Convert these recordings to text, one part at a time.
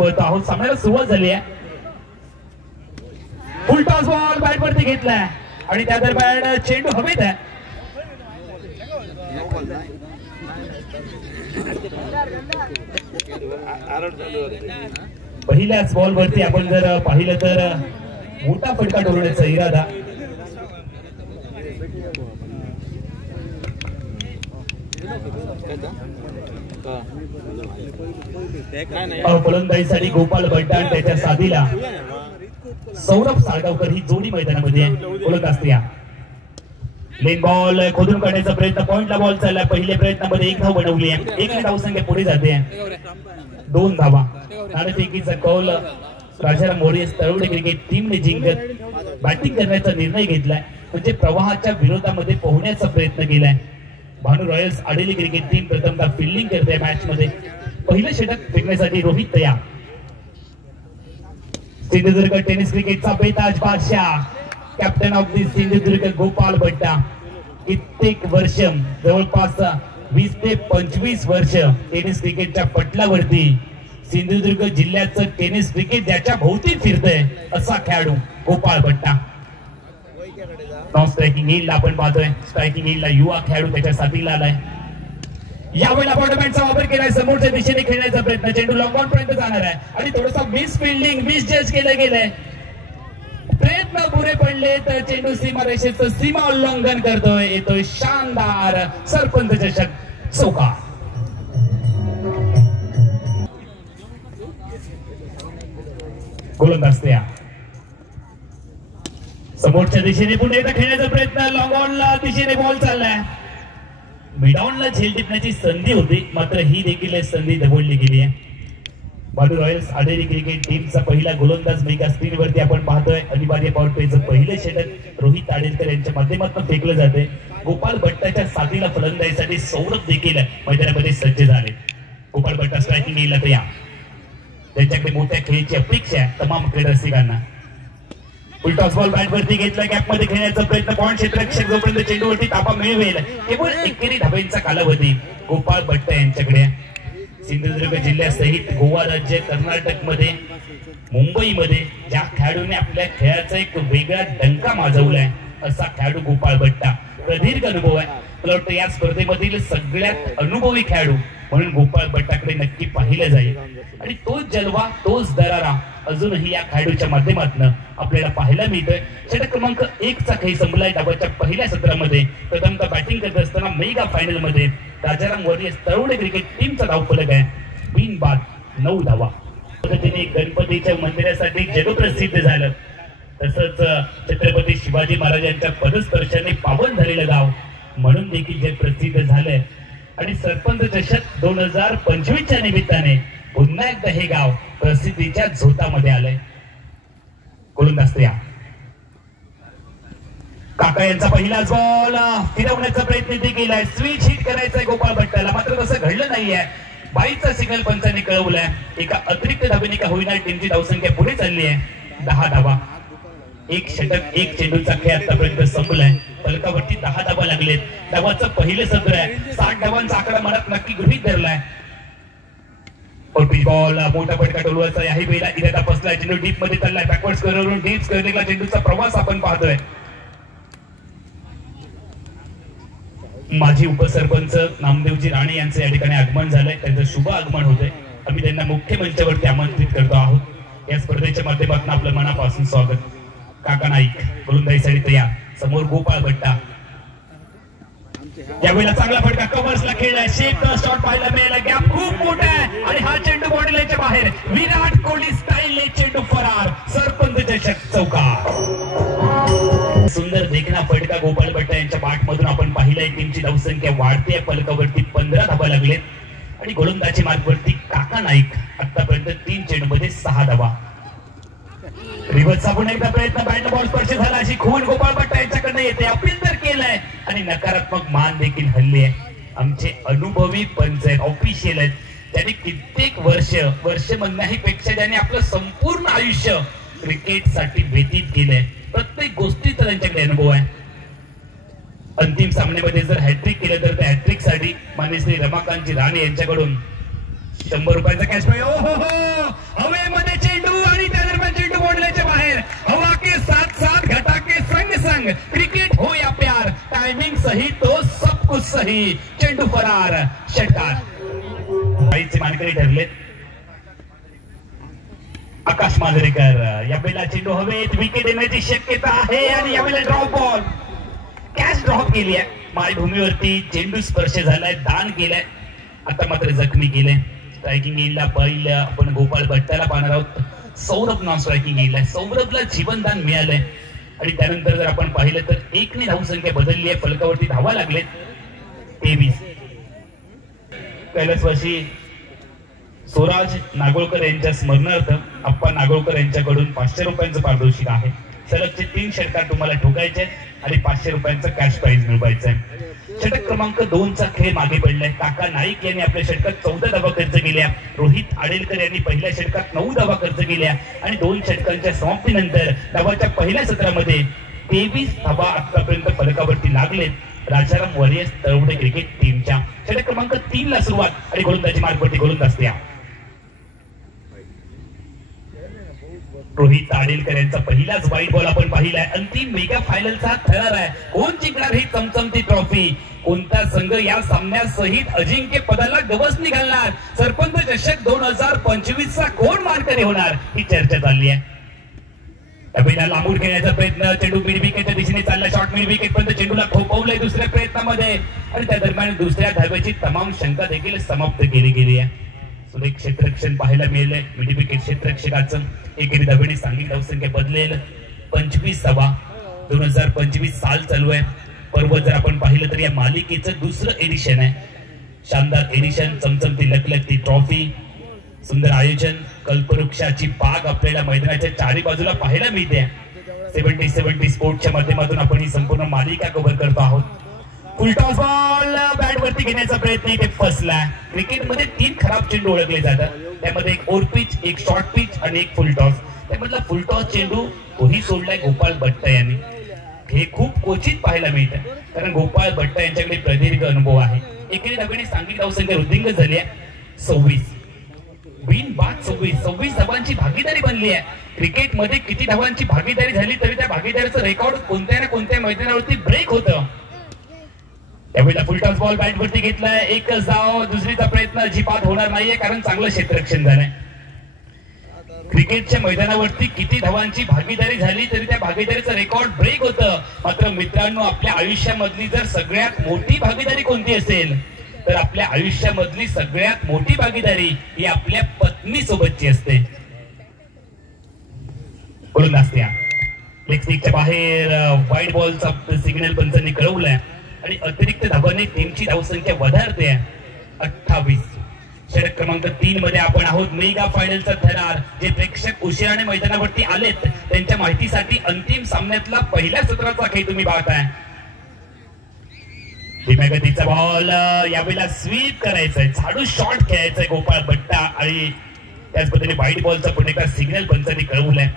वळतो आहोत. सामन्याला सुरुवात झाली आहे. फुल टॉस बॉल बॅट वरती घेतलाय आणि त्या दरम्यान चेंडू हवेत आहे. पहिल्याच बॉल वरती आपण जर पाहिलं तर मोठा फटका ठोकण्याचा इरादा. फलंदाजीसाठी गोपाल भट्ट आणि त्याच्या साथीला सौरभ साळगावकर ही जोडी मैदानामध्ये बोलत असते. लेन बॉल खोदून काढण्याचा प्रयत्न, पॉइंटला बॉल चालला. पहिल्या प्रयत्नामध्ये 1 धाव बनवली आहे. 1 धावसंख्या पुढे जाते. 2 धावा. नाणेफेकीचा कौल राजाराम मोरे तळवडे क्रिकेट टीमने जिंकत बॅटिंग करण्याचा निर्णय घेतलाय. म्हणजे प्रवाहाच्या विरोधामध्ये पोहण्याचा प्रयत्न केलाय. Bhanu Royals Adeli cricket team प्रथमतः फिल्डिंग करते मॅच मध्ये. पहिलं षटक फेकण्यासाठी रोहित तयार. सिंधुदुर्ग टेनिस क्रिकेटचा बेताज बादशाह captain of the Sindhudurg Gopal भट्टा. कित्येक वर्ष, जवळपास 20 ते 25 वर्ष टेनिस क्रिकेटच्या पटलावरती सिंधुदुर्ग जिल्ह्याचं टेनिस क्रिकेट ज्याच्या भोवती फिरतंय असा खेळाडू गोपाल भट्टा. नॉन स्ट्रायकिंग येईल आपण पाहतोय. स्ट्रायकिंग येईल युवा खेळाडू त्याच्या साथीला आलाय. यावेळेला बॉटमॅनचा वापर केलाय. समोरच्या दिशेने खेळण्याचा प्रयत्न. चेंडू लॉंग ऑन पर्यंत जाणार आहे आणि थोडासा मिस फिल्डिंग, मिस जज केलं गेलंय. प्रयत्न पुरे पडले तर चेंडू सीमारेषेचं सीमा उल्लंघन करतोय. येतोय शानदार सरपंच चषक चौका. गोलंदाज तयार. समोरच्या दिशेने पुन्हा एकदा खेळण्याचा प्रयत्न. लॉंग ऑनला दिशेने बॉल चाललाय. मिडऑनला झेल टिपण्याची संधी होती, मात्र ही देखील संधी दबोडली गेली आहे. भानू रॉयल्स आडेली क्रिकेट टीमचा पहिला गोलंदाज मेगा स्क्रीनवरती आपण पाहतोय. अनिवार्य पॉवर प्लेचं पहिलं षटक रोहित आडेलकर यांच्या माध्यमातून फेकलं जाते. गोपाल भट्टाच्या साथीला फलंदाजीसाठी सौरभ देखील मैदानामध्ये सज्ज झाले. गोपाल भट्टा स्ट्रायकिंग येईल तयार. त्यांच्याकडे मोठ्या खेळीची अपेक्षा आहे तमाम क्रीडारसिकांना. फुल टॉस बॉल बॅट वरती घेतला. गॅप मध्ये खेळण्याचा प्रयत्न. पॉइंट क्षेत्ररक्षक जोपर्यंत चेंडूवरती ताबा मिळवेल केवळ एकेरी धाब्यांचा कालावधी गोपाल भट्ट यांच्याकडे. सिंधुदुर्ग जिल्ह्यासहित गोवा राज्य, कर्नाटक मध्ये, मुंबईमध्ये ज्या खेळाडूने आपल्या खेळाचा एक वेगळा डंका माजवलाय असा खेळाडू गोपाल भट्टा. प्रदीर्घ अनुभव आहे. मला वाटतं या स्पर्धेमधील सगळ्यात अनुभवी खेळाडू म्हणून गोपाल भट्टाकडे नक्की पाहिलं जाईल आणि तोच जलवा, तोच दरारा अजूनही या खेळाडूच्या माध्यमातून आपल्याला पाहायला मिळतोय. षटक क्रमांक 1 चा खेळ संपलाय. डावाच्या पहिल्या सत्रामध्ये प्रथमतः बॅटिंग करत असताना मेगा फायनल मध्ये राजाराम वॉरियर्स तळवडे क्रिकेट टीमचा धावफलक आहे. बिनबाद 9 धावा. पद्धतीने गणपतीच्या मंदिरासाठी जगप्रसिद्ध झालं. तसंच छत्रपती शिवाजी महाराजांच्या पदस्पर्शाने पावन झालेलं गाव म्हणून देखील जग प्रसिद्ध झालंय. आणि सरपंच चषक 2025च्या निमित्ताने पुन्हा एकदा हे गाव प्रसिद्धीच्या झोतामध्ये आलंय. गोलंदाज तयार. काका यांचा पहिलाच बॉल फिरवण्याचा प्रयत्न ते केलाय. स्विच हिट करायचंय गोपाल भट्टाला, मात्र तसं घडलं नाहीये. 22चा सिग्नल पंचांनी कळवलाय. एका अतिरिक्त धावेने का होईना टीमची धावसंख्या पुढे चालली आहे. 10 धावा. 1 षटक 1 चेंडूचा खेळ आतापर्यंत संपलाय. फलकावरती 10 धावा लागलेत. धावाचं पहिलं सत्र आहे. 60 धावांचा आकडा मनात नक्की गृहीत धरलाय. बॉल मोठा फटका टोलवायचा याही वेळेला इरादा फसलाय. चेंडू डीप मध्ये चाललाय. बॅकवर्ड करून डीप स्क्वेअरला चेंडूचा प्रवास आपण पाहतोय. माजी उपसरपंच नामदेवजी राणे यांचे या ठिकाणी आगमन झालंय. त्यांचं शुभ आगमन होतंय. आम्ही त्यांना मुख्य मंचावरती आमंत्रित करतो आहोत. या स्पर्धेच्या माध्यमातून आपलं मनापासून स्वागत. काका नाईक गोलंदाजीसाठी तयार. समोर गोपाल भट्टा. यावेळेला चांगला फटका कव्हर्सला खेळलाय. शेप शॉट पाहायला मिळाला. गॅप खूप मोठा आहे आणि हा चेंडू बॉडीलाच्या बाहेर. विराट कोहली स्टाईलने चेंडू फरार. सरपंच चषक चौका. सुंदर देखणा फटका गोपाल भट्टा यांच्या बॅटमधून आपण पाहिलाय. टीमची धावसंख्या वाढते. फलकावरती 15 धावा लागलेत आणि गोलंदाजी मार्गवरती काका नाईक आतापर्यंत 3 चेंडूमध्ये 6 धावा. रिव्हर्सचा पुन्हा एकदा प्रयत्न. बॅट बॉल स्पर्श झाला अशी खून गोपाल भट्टा यांच्याकडे येते. अपील तर केलंय आणि नकारात्मक मान देखील हल्ली आहे. आमचे अनुभवी पंच आहेत, ऑफिशियल आहेत. त्यांनी कित्येक वर्ष म्हणण्याही पेक्षा ज्यांनी आपलं संपूर्ण आयुष्य क्रिकेटसाठी व्यतीत केलंय. प्रत्येक गोष्टीचा त्यांच्याकडे अनुभव आहे. अंतिम सामन्यामध्ये जर हॅट्रिक केलं तर त्या हॅट्रिक साठी मान्य श्री रमाकांतजी राणे यांच्याकडून 100 रुपयाचा कॅश प्राइज. सही तो सब कुछ सही. चेंडू फरार. षटकार मानकरी ठरले आकाश मांजरेकर. यावेळेला चेंडू हवेत. विकेट येण्याची शक्यता आहे आणि यावेळेला ड्रॉप बॉल. कॅच ड्रॉप केली आहे. मायभूमीवरती चेंडू स्पर्श झालाय. दान केलाय. आता मात्र जखमी केले. स्ट्रायकिंग येईला पहिलं आपण गोपाळ भट्टाला पाहणार आहोत. सौरभ नॉन स्ट्रायकिंग येईल. सौरभला जीवनदान मिळालंय आणि त्यानंतर जर आपण पाहिलं तर 1ने धावसंख्या बदलली आहे. फलकावरती धावा लागले 23. कैलासवासी स्वराज नागोळकर यांच्या स्मरणार्थ अप्पा नागोळकर यांच्याकडून 500 रुपयांचं पारितोषिक आहे. सलगचे 3 षटकार तुम्हाला ठोकायचे आणि 500 रुपयांचं कॅश प्राइज मिळवायचं आहे. षटक क्रमांक 2चा खेळ मागे पडलाय. काका नाईक यांनी आपल्या षटकात 14 धावा खर्च केल्या. रोहित आडेलकर यांनी पहिल्या षटकात 9 धावा खर्च केल्या आणि 2 षटकांच्या समाप्तीनंतर धावाच्या पहिल्या सत्रामध्ये 23 धावा आतापर्यंत फलकावरती लागलेत. राजाराम वॉरियर्स तळवडे क्रिकेट टीमच्या. षटक क्रमांक 3ला सुरुवात आणि गोलंदाजी मार्गवरती गोलंदाज द्या. रोहित आडेलकर यांचा पहिलाच वाईट बॉल आपण पाहिलाय. अंतिम मेगा फायनलचा थरार आहे. कोण जिंकणार ही चमचमती ट्रॉफी? कोणता संघ या सामन्यासहित अजिंक्य पदाला गवसणी घालणार? सरपंच चषक 2025चा कोण मानकरी होणार ही चर्चा चालली आहे. त्यावेळेला लांबून खेळण्याचा प्रयत्न. चेंडू मिड विकेटच्या दिशेने चालला. शॉर्ट मिड विकेट पर्यंत चेंडूला थोपवलंय दुसऱ्या प्रयत्नामध्ये आणि त्या दरम्यान दुसऱ्या धावेची तमाम शंका देखील समाप्त केली गेली आहे. सुरेख क्षेत्ररक्षण पाहायला मिळेलंय. मिड विकेट क्षेत्ररक्षकाचं एकेरी धावेने सांघिक धावसंख्या बदलेल. 25वा 2025 साल चालू आहे. पर्व जर आपण पाहिलं तर या मालिकेचं दुसरं एडिशन आहे. शानदार एडिशन. चमचमती लखलखती ट्रॉफी. सुंदर आयोजन. कल्पवृक्षाची बाग आपल्याला मैदानाच्या चारी बाजूला पाहायला मिळते. 70 स्पोर्टच्या माध्यमातून आपण ही संपूर्ण मालिका कव्हर करतो आहोत. फुल टॉस बॉल बॅट वरती घेण्याचा प्रयत्न इथे फसला. क्रिकेटमध्ये 3 खराब चेंडू ओळखले जातात. त्यामध्ये एक ओव्हर पिच, एक शॉर्ट पिच आणि एक फुल टॉस. त्यामधला फुल टॉस चेंडू तोही सोडलाय गोपाळ भट्टा यांनी. हे खूप क्वचित पाहायला मिळतं कारण गोपाळ भट्टा यांच्याकडे प्रदीर्घ अनुभव आहे. एकेरी धावेने सांघिक धावसंख्या वृद्धिंगत झाली आहे. 26 बिन बाद 26 धावांची भागीदारी बनली आहे. क्रिकेटमध्ये किती धावांची भागीदारी झाली तरी त्या भागीदारीचं रेकॉर्ड कोणत्या ना कोणत्या मैदानावरती ब्रेक होतं. त्यावेळेला फुल टॉस बॉल बॅट वरती घेतलाय. एकच धाव. दुसरीचा प्रयत्न अजिबात होणार नाहीये कारण चांगलं क्षेत्ररक्षण झालंय. क्रिकेटच्या मैदानावरती किती धावांची भागीदारी झाली तरी त्या भागीदारीचं रेकॉर्ड ब्रेक होतं. मात्र मित्रांनो, आपल्या आयुष्यामधली जर सगळ्यात मोठी भागीदारी कोणती असेल तर आपल्या आयुष्यामधली सगळ्यात मोठी भागीदारी ही आपल्या पत्नी सोबतची असते. बोलून असते. लेग स्टिकच्या बाहेर वाईट बॉलचा सिग्नल पंचांनी कळवलाय आणि अतिरिक्त धावांनी टीमची धावसंख्या वधारते. 28. षटक क्रमांक 3 मध्ये आपण आहोत. मेगा फायनलचा थरार. जे प्रेक्षक उशिराने मैदानावरती आलेत त्यांच्या माहितीसाठी अंतिम सामन्यातला पहिल्या सत्राचा खेळ तुम्ही पाहताय. धीम्या गतीचा बॉल. यावेळेला स्वीप करायचंय. झाडू शॉट खेळायचंय गोपाळ भट्टा आणि त्याच पद्धतीने व्हाईट बॉलचा पुन्हा एकदा सिग्नल पंचांनी कळवलाय.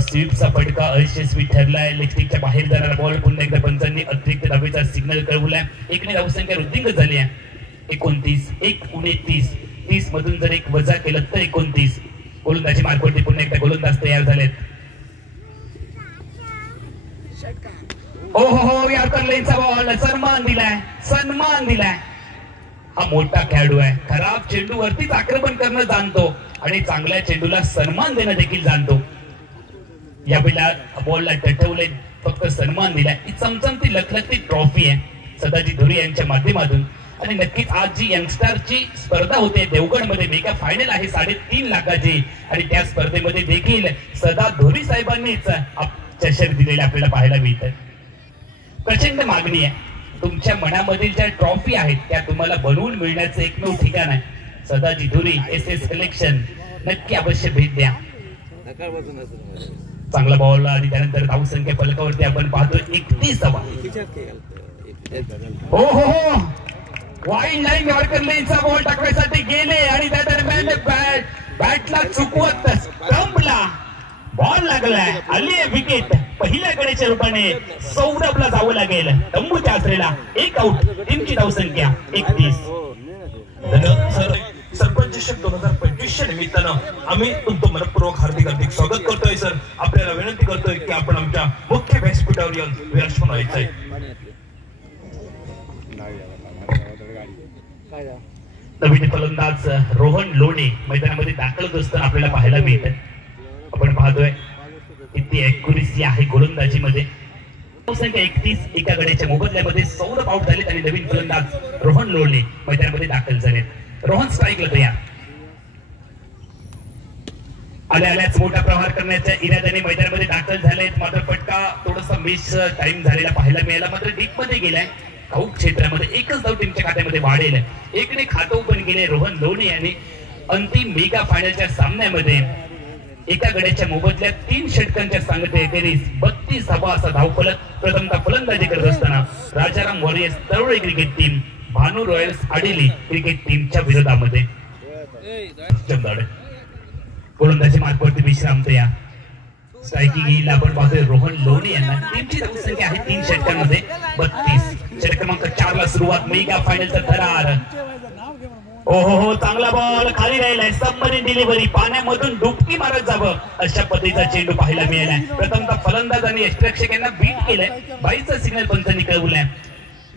स्वीपचा फटका अयशस्वी ठरलाय. लेग स्टिकच्या बाहेर जाणारा बॉल पुन्हा एकदा पंचांनी अतिरिक्त धावेचा सिग्नल कळवलाय. 1ने धावसंख्या वृद्धिंगत झाली आहे. 29 1 उणे 30. 30 मधून जर 1 वजा केलं तर 29. गोलंदाजी मार्गवरती पुन्हा एकदा गोलंदाज तयार झालेत. हो यार्कर लेनचा बॉल. सन्मान दिलाय. हा मोठा खेळाडू आहे. खराब चेंडूवरतीच आक्रमण करणं जाणतो आणि चांगल्या चेंडूला सन्मान देणं देखील जाणतो. यावेळेला बॉलला टठवले. फक्त सन्मान दिलाय. ही चमचमती लखलखती ट्रॉफी आहे सदाजी धुरी यांच्या माध्यमातून आणि नक्कीच आज जी यंगस्टरची स्पर्धा होते देवगडमध्ये मेगा फायनल आहे 3.5 लाखाची आणि त्या स्पर्धेमध्ये देखील सदा धुरी साहेबांनीच चषक दिलेले आपल्याला पाहायला मिळतात. प्रचंड मागणी आहे. तुमच्या मनामधील ज्या ट्रॉफी आहेत त्या तुम्हाला बनवून मिळण्याचं एकमेव ठिकाण आहे सदाजी धुरी SS कलेक्शन. नक्की अवश्य भेट द्या. चांगला बॉल आणि त्यानंतर धावसंख्या फलकावरती आपण पाहतो 31 धावा. हो वाईड लाईन यॉर्कर लेनचा बॉल टाकण्यासाठी गेले आणि त्या दरम्यान बॅटला चुकवत स्टंपला बॉल लागलाय. आली विकेट. पहिल्या गड्याच्या रूपाने सौरभला जावं लागेल. तंबूच्या आसरेला 1 आउट. टीमची धावसंख्या 31. सरपंच विश्वचषक 2025 निमित्तानं आम्ही तुमचं मनपूर्वक हार्दिक स्वागत करतोय सर. आपल्याला विनंती करतोय की आपण आमच्या मुख्य व्यासपीठावर येऊन विराजमान व्हायचंय. नवीन फलंदाज रोहन लोणे मैदानामध्ये दाखल होत असताना आपल्याला पाहायला मिळत. आपण पाहतोय किती ॲक्युरेसी आहे गोलंदाजीमध्ये. संख्या 31 एका गड्याच्या मोबदल्यामध्ये सौरभ आउट झालेत आणि नवीन फलंदाज रोहन लोणे मैदानामध्ये दाखल झालेत. रोहन स्ट्राईकला तयार. आल्याच मोठा प्रहार करण्याच्या इराद्याने मैदानामध्ये दाखल झालेत. मात्र फटका थोडासा मिस टाइम झालेला पाहायला मिळाला. मात्र डीप मध्ये गेलाय. काऊक क्षेत्रामध्ये एकच धाव टीमच्या खात्यामध्ये वाढेल. एकने खातं ओपन केले रोहन लोणे यांनी. अंतिम मेगा फायनलच्या सामन्यामध्ये एका गड्याच्या मोबदल्यात 3 षटकांच्या सांगतेखेरीज 32 धावा असा धावफलक प्रथमतः फलंदाजी करत असताना राजाराम वॉरियर्स तळोळी cricket team Bhanu Royals Adeli cricket टीमच्या विरोधामध्ये गोलंदाजी मार्गावरती विश्राम तयार. स्ट्रायकिंग येईल आपण पाहतोय रोहन लोणे यांना. टीमची धावसंख्या आहे 3 षटकांमध्ये 32. षटक क्रमांक 4 ला सुरुवात मेगा फायनलचा थरार. ओहो चांगला बॉल खाली राहिलाय. सबमरीन डिलिव्हरी पाण्यामधून डुबकी मारत जावं अशा पद्धतीचा चेंडू पाहायला मिळालाय. प्रथमतः फलंदाज आणि यष्टिरक्षक यांना बीट केलंय. 22चा सिग्नल पंचांनी कळवलाय.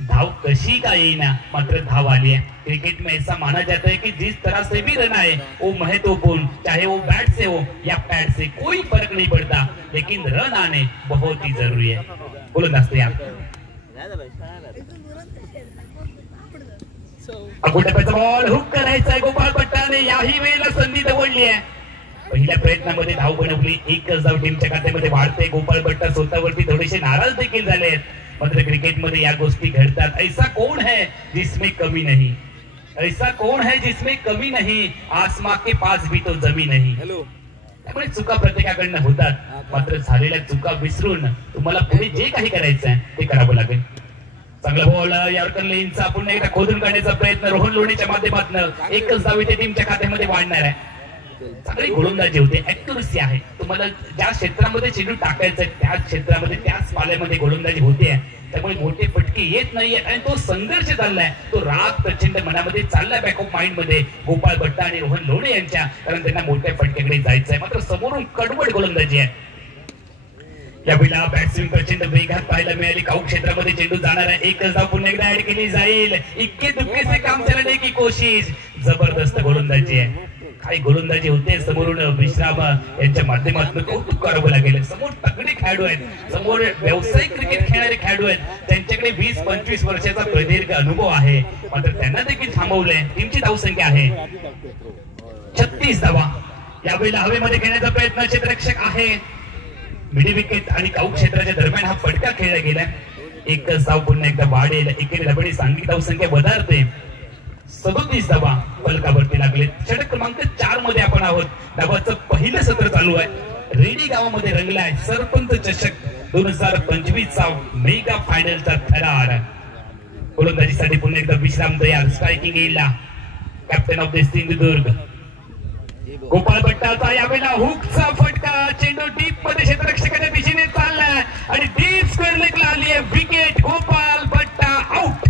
धाव कशी का येईना मात्र धाव आली है. क्रिकेट में ऐसा माना जाता है कि जिस तरह से भी रन आए वो महत्वपूर्ण, चाहे वो बैट से हो या पैड से, कोई फर्क नहीं पड़ता, लेकिन रन आने बहुत ही जरूरी है. गोलंदाज तयार. अगोटप्याचा बॉल हुक करायचा आहे. गोपाळ भट्टाने याही वेळेला संधी दवडली आहे. पहिल्या प्रयत्नामध्ये धाव बनवली. एकच धाव टीमच्या खात्यामध्ये वाढते. गोपाळ भट्टा स्वतःवरती थोडेसे नाराज देखील झाले. मात्र क्रिकेटमध्ये या गोष्टी घडतात. ऐसा कौन है जिसमें कमी नहीं, ऐसा कौन है जिसमें कमी नहीं, आसमां के पास भी तो जमीन नहीं. त्यामुळे चुका प्रत्येकाकडनं होतात. मात्र झालेल्या चुका विसरून तुम्हाला पुढे जे काही करायचं आहे ते करावं लागेल. चांगला बॉल यॉर्कर लेनचा पुन्हा एकदा खोदून काढण्याचा प्रयत्न रोहन लोणेच्या माध्यमातून. एकच धाव इथे टीमच्या खात्यामध्ये वाढणार आहे. चांगली गोलंदाजी होते. ऍक्युरेसी आहे. तुम्हाला ज्या क्षेत्रामध्ये चेंडू टाकायचा त्या क्षेत्रामध्ये त्याच पाल्यामध्ये गोलंदाजी होते. त्यामुळे मोठे फटके येत नाहीये आणि तो संघर्ष चाललाय. तो राग प्रचंड मनामध्ये चाललाय बॅक ऑफ माइंड मध्ये गोपाळ भट्टा आणि रोहन लोणे यांच्या. कारण त्यांना मोठ्या फटक्याकडे जायचंय. मात्र समोरून कडवट गोलंदाजी आहे. यावेळेला बॅट्समॅन प्रचंड वेगात पाहायला मिळाली. काऊक क्षेत्रामध्ये चेंडू जाणार आहे. एकच धाव पुन्हा एकदा ऍड केली जाईल. इक्के दुक्के से काम चलाने की कोशिश. जबरदस्त गोलंदाजी आहे. काही गोलंदाजी होते. समोरून विश्राम यांच्या माध्यमातून कौतुक करावं लागेल. समोर तगडे खेळाडू आहेत. समोर व्यावसायिक क्रिकेट खेळणारे खेळाडू आहेत. त्यांच्याकडे 20-25 वर्षाचा प्रदीर्घ अनुभव आहे. मात्र त्यांना देखील थांबवलंय. टीमची धावसंख्या आहे 36 धावा. यावेळेला हवेमध्ये खेळण्याचा प्रयत्न क्षेत्ररक्षक आहे. मिडी विकेट आणि काऊक क्षेत्राच्या दरम्यान हा फटका खेळला गेला. एकच धाव पुन्हा एकदा वाढेल. एकेरी धाबडी सांघिक धावसंख्या वधारते. 37 धावा फलकावरती लागले. षटक क्रमांक 4 मध्ये आपण आहोत. धावाचं पहिलं सत्र चालू आहे. रेडी गावामध्ये रंगलाय सरपंच चषक 2025 चा मेगा फायनलचा थरार. गोलंदाजीसाठी पुन्हा एकदा विश्राम तयार. स्ट्रायकिंग येईल captain of the Sindhudurg Gopal भट्टाचा. यावेळेला हुकचा फटका. चेंडू डीप मध्ये क्षेत्ररक्षकाच्या दिशेने चाललाय आणि डीप स्क्वेअर लेगला आली आहे. विकेट. गोपाळ भट्टा आउट.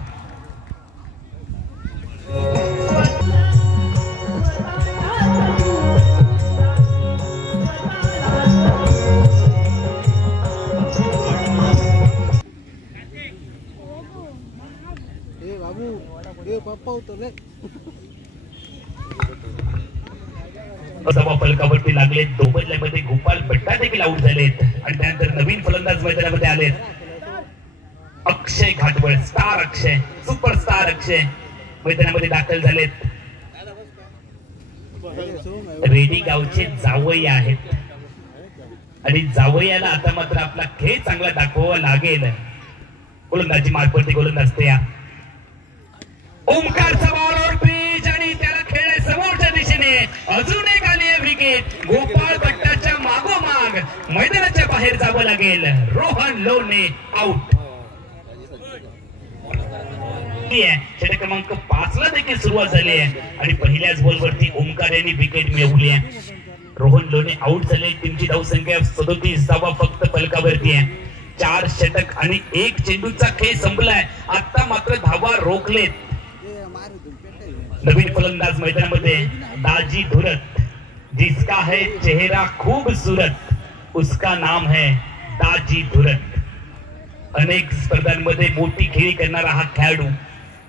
फलकावरती लागले. दोबदल्यामध्ये गोपाळ भट्टा देखील आउट झालेत आणि त्यानंतर नवीन फलंदाज मैदानामध्ये आलेत. अक्षय घाटवळ. स्टार अक्षय, सुपरस्टार अक्षय मैदानामध्ये दाखल झालेत. रेडी गावचे जावई आहेत आणि जावयाला आता मात्र आपला खेळ चांगला दाखवावा लागेल. गोलंदाजी मार्फत गोलंदाज तयार. ओमकारचा बॉलवर पिच आणि त्याला खेळ समोरच्या दिशेने. अजून एक आली आहे विकेट. गोपाळ भट्टाच्या मागोमाग मैदानाच्या बाहेर जावं लागेल. रोहन लोणे आउट. षटक क्रमांक 5 ला देखील सुरुवात झाली आहे आणि पहिल्याच बॉलवरती ओमकार यांनी विकेट मिळवली आहे. रोहन लोणे आउट झाले. टीमची धावसंख्या 37 धावा फक्त फलकावरती आहे. 4 षटक आणि 1 चेंडूचा खेळ संपलाय. आता मात्र धावा रोखलेत. नवीन फलंदाज मैदानामध्ये दाजी धुरत, जिसका है चेहरा खूबसूरत उसका नाम है दाजी धुरत. अनेक स्पर्धांमध्ये मोठी खेळी करणारा हा खेळाडू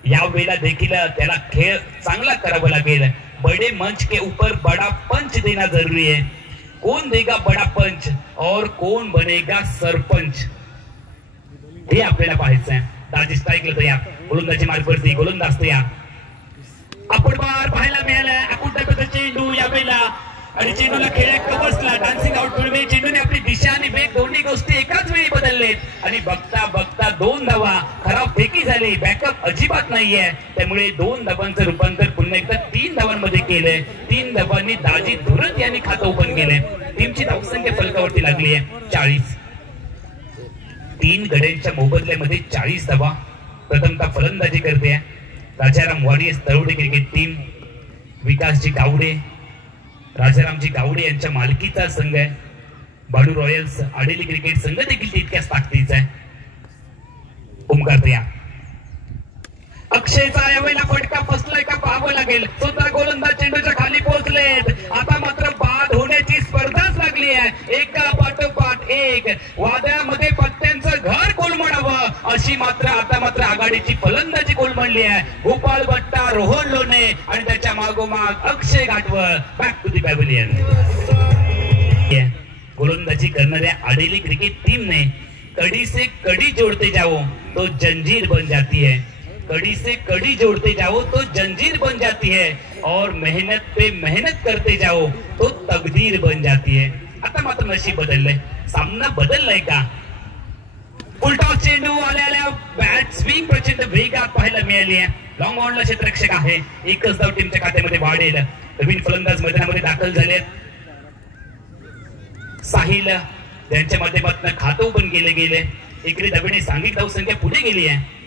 या वेळेला देखील त्याला खेळ चांगला करावा लागेल. बड़े मंच के ऊपर बड़ा पंच देना जरूरी है. कौन देगा बड़ा पंच और कौन बनेगा सरपंच हे आपल्याला पाहायचं आहे. दाजी स्ट्राईकला तयार, गोलंदाजी मार्गवरती गोलंदाज तयार. आपण बार पाहायला मिळाला अकुंठा चेंडू या वेळेला आणि चेंडूला खेळात कवसला. डान्सिंग आउट पूर्वी चेंडूने आपली दिशा आणि वेग दोन्ही गोष्टी एकाच वेळी बदललेत आणि बघता बघता 2 धावा. खराब फेकी झाली, बॅकअप अजिबात नाहीये, त्यामुळे 2 धावांचं रूपांतर पुन्हा एकदा 3 धावांमध्ये केलंय. 3 धावांनी दाजी धुरत यांनी खातं ओपन केलंय. टीमची धावसंख्या फलकावरती लागली आहे 40. 3 गड्यांच्या मोबदल्यामध्ये 40 धावा. प्रथमतः फलंदाजी करते Rajaram Warriors Talawade cricket team. Vikasji Gawade, Rajaramji Gawade यांच्या मालकीचा संघ आहे. बाडू रॉयल्स आडेली क्रिकेट संघ देखील तितक्याच ताकदीचा आहे. ओमकार तयार. अक्षयचा यावेळेला फटका फसलाय का पाहावं लागेल. स्वतः गोलंदाज चेंडूच्या खाली पोहोचलेत. आता मात्र बाद होण्याची स्पर्धाच लागली आहे. एका पाठोपाठ एक वादळामध्ये पत्त्यांचं घर कोलमडावं अशी आता मात्र आघाडीची फलंदाजी कोलमडली आहे. गोपाळ भट्टा, रोहन लोणे आणि त्याच्या मागोमाग Akshay Ghatwal. Back to the pavilion. गोलंदाजी करणाऱ्या आडेली क्रिकेट टीम ने कड़ी से कड़ी जोड़ते जाओ तो जंजीर बन जाती है. कड़ी से कड़ी जोड़ते जाओ तो जंजीर बन जाती है और मेहनत पे मेहनत करते जाओ तो तकदीर बन जाती है. आता मात्र नशीब बदललंय. सामना बदललाय का? उलटा चेंडू आल्या बॅट स्विंग प्रचंड वेगात पाहायला मिळाली आहे. लॉंग ऑनला क्षेत्ररक्षक आहे. एकच धाव टीमच्या खात्यामध्ये वाढेल. नवीन फलंदाज मैदानामध्ये दाखल झालेत. साहिल त्यांच्या माध्यमातून खातं ओपन केले गेले. इकडे धावेने सांघिक धावसंख्या पुढे गेली आहे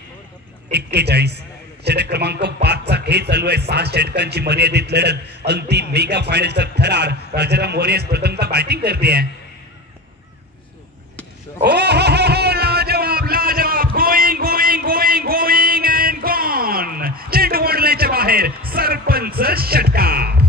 41. षटक क्रमांक 5 चा खेळ चालू आहे. 6 षटकांची मर्यादित लढत. अंतिम मेगा फायनलचा थरार. राजाराम वॉरियर्स प्रथमतः बॅटिंग करते आहे. ओ हो लाजवाब लाजवाब. Going going going going and gone. चेंडू वडल्याच्या बाहेर. सरपंच षटकार.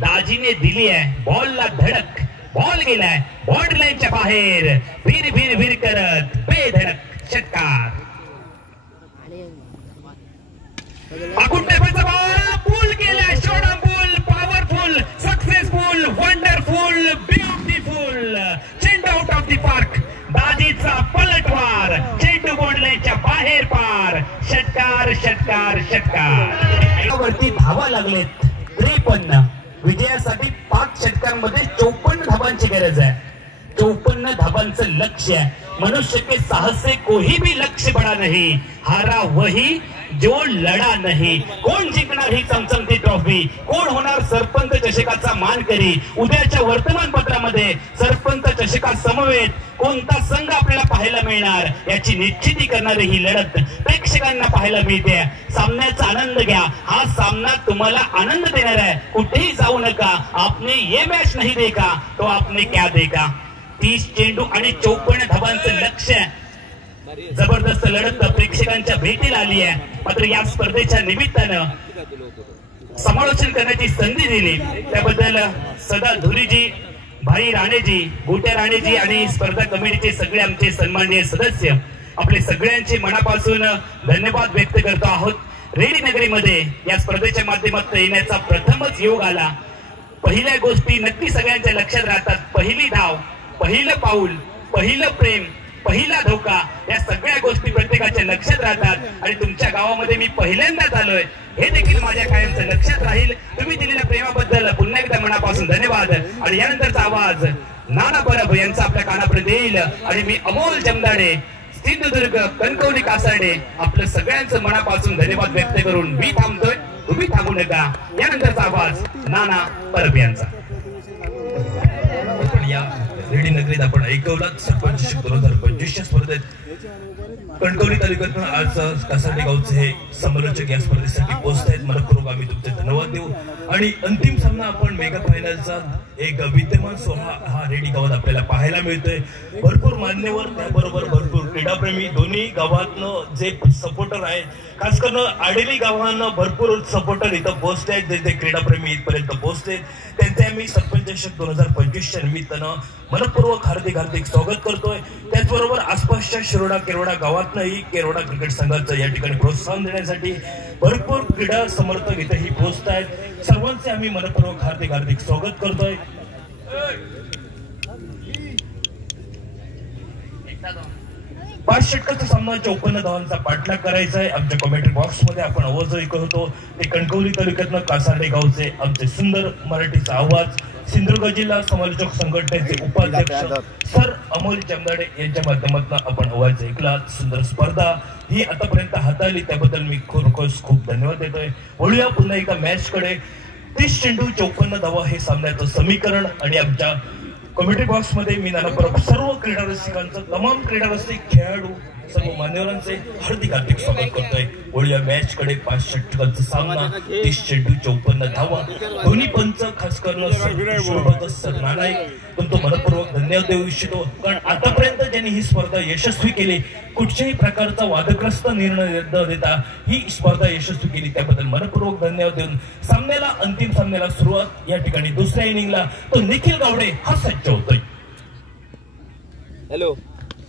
दाजीने दिली आहे बॉलला धडक. बॉल गेलाय बॉर्डर लाईनच्या बाहेर. फिर फिर फिर करत बेधडक षटकार. अकुंठेचा बॉल पूल केलाय. शॉर्ट पूल, पॉवरफुल, सक्सेसफुल, वंडरफुल, ब्युटिफुल. चेंडू आउट ऑफ द पार्क. दाजीचा पलटवार. चेंडू बॉर्डर लाईनच्या बाहेर पार. षटकार षटकार षटकार. वरती धावा लागलेत 53. विजयासाठी 5 षटकांमध्ये 54 धावांची गरज आहे. 54 धावांचं लक्ष्य आहे. मनुष्य के साहस से कोई भी लक्ष्य बड़ा नहीं. हारा वही जो लढा नाही. कोण जिंकणार ही चमचमती ट्रॉफी? कोण होणार सरपंच चषकाचा मानकरी? उद्याच्या वर्तमानपत्रामध्ये सरपंच चषका समवेत कोणता संघ आपल्याला पाहायला मिळणार याची निश्चिती करणारी ही लढत प्रेक्षकांना पाहायला मिळते. सामन्याचा आनंद घ्या. हा सामना तुम्हाला आनंद देणार आहे. कुठेही जाऊ नका. आपने ये मॅच नहीं देखा तो आपने क्या देखा. 30 चेंडू आणि 54 धावांचं लक्ष्य. जबरदस्त लढत प्रेक्षकांच्या भेटीला आली आहे. मात्र या स्पर्धेच्या निमित्तानं समालोचन करण्याची संधी दिली त्याबद्दल सदा धुरीजी, भाई राणेजी, गोट्या राणेजी आणि स्पर्धा कमिटीचे सगळे आमचे सन्माननीय सदस्य आपले सगळ्यांचे मनापासून धन्यवाद व्यक्त करतो आहोत. रेडी नगरीमध्ये या स्पर्धेच्या माध्यमातून येण्याचा प्रथमच योग आला. पहिल्या गोष्टी नक्की सगळ्यांच्या लक्षात राहतात. पहिली धाव, पहिलं पाऊल, पहिलं प्रेम, पहिला धोका या सगळ्या गोष्टी प्रत्येकाच्या लक्षात राहतात आणि तुमच्या गावामध्ये मी पहिल्यांदाच आलोय हे देखील माझ्या कायमचं लक्षात राहील. तुम्ही दिलेल्या प्रेमाबद्दल पुन्हा एकदा मनापासून धन्यवाद. आणि यानंतरचा आवाज नाना परब यांचा आपल्या कानापर्यंत येईल आणि मी अमोल जमदाडे, सिंधुदुर्ग, कणकवली, कासारडे आपलं सगळ्यांचं मनापासून धन्यवाद व्यक्त करून मी थांबतोय. तुम्ही थांबू नका. यानंतरचा आवाज नाना परब यांचा. रेडी नगरीत आपण ऐकवलात. सरपंच 2025 स्पर्धेत कणकवली तालुक्यातून आज कासार्डे गावचे हे समालोचक या स्पर्धेसाठी पोहोचत आहेत. मनपूर्वक आम्ही तुमचे धन्यवाद देऊ. आणि अंतिम सामना आपण मेगा फायनलचा एक विद्यमान सोहळा हा रेडी गावात आपल्याला पाहायला मिळतोय. भरपूर मान्यवर त्याबरोबर भरपूर क्रीडाप्रेमी दोन्ही गावातनं जे सपोर्टर आहेत, खास करून आडेली गावांना भरपूर सपोर्टर इथं पोहोचले आहेत. जे क्रीडाप्रेमी इथपर्यंत पोहोचले त्यांचे आम्ही सरपंच 2025च्या निमित्तानं मनपूर्वक हार्दिक स्वागत करतोय. त्याचबरोबर आसपासच्या शिरोडा केरोडा गावातनंही केरोडा क्रिकेट संघाचं या ठिकाणी प्रोत्साहन देण्यासाठी भरपूर क्रीडा समर्थक इथेही पोहोचत आहेत. सर्वांचे आम्ही मनपूर्वक हार्दिक स्वागत करतोय. 5 षटकाचा सामना 54 धावांचा पाठलाग करायचा आहे. आमच्या कमेंट्री बॉक्स मध्ये आपण आवाज ऐकत होतो ते कणकवली तालुक्यातनं कासार्डे गावचे आमचे सुंदर मराठीचा आवाज सिंधुदुर्ग जिल्हा समालोचक संघटनेचे उपाध्यक्ष सर अमोल जमदाडे यांच्या माध्यमातून आपण आवाज ऐकला. सुंदर स्पर्धा ही आतापर्यंत हाताळली त्याबद्दल मी खूप धन्यवाद देतोय. वळूया पुन्हा एकदा मॅच कडे. 30 चेंडू 54 धावा हे सामन्याचं समीकरण. आणि आमच्या कमेंट्री बॉक्स मध्ये मी नानाप्रमुख सर्व क्रीडा रसिकांचं, तमाम क्रीडा रसिक, खेळाडू, सर्व मान्यवरांचे हार्दिक स्वागत करतोय. वळूया मॅच कडे. 5 षटकांचा सामना, 30 चेंडू 54 धावा. दोन्ही पंच खास करून सर नानायक तुमचं मनपूर्वक धन्यवाद देऊ इच्छितो. कारण आतापर्यंत ज्यांनी ही स्पर्धा यशस्वी केली, कुठच्याही प्रकारचा वादग्रस्त निर्णय न देता ही स्पर्धा यशस्वी केली त्याबद्दल मनपूर्वक धन्यवाद देऊन अंतिम सामन्याला सुरुवात या ठिकाणी दुसऱ्या इनिंगला तो निखिल गावडे हा सज्ज होतोय. हॅलो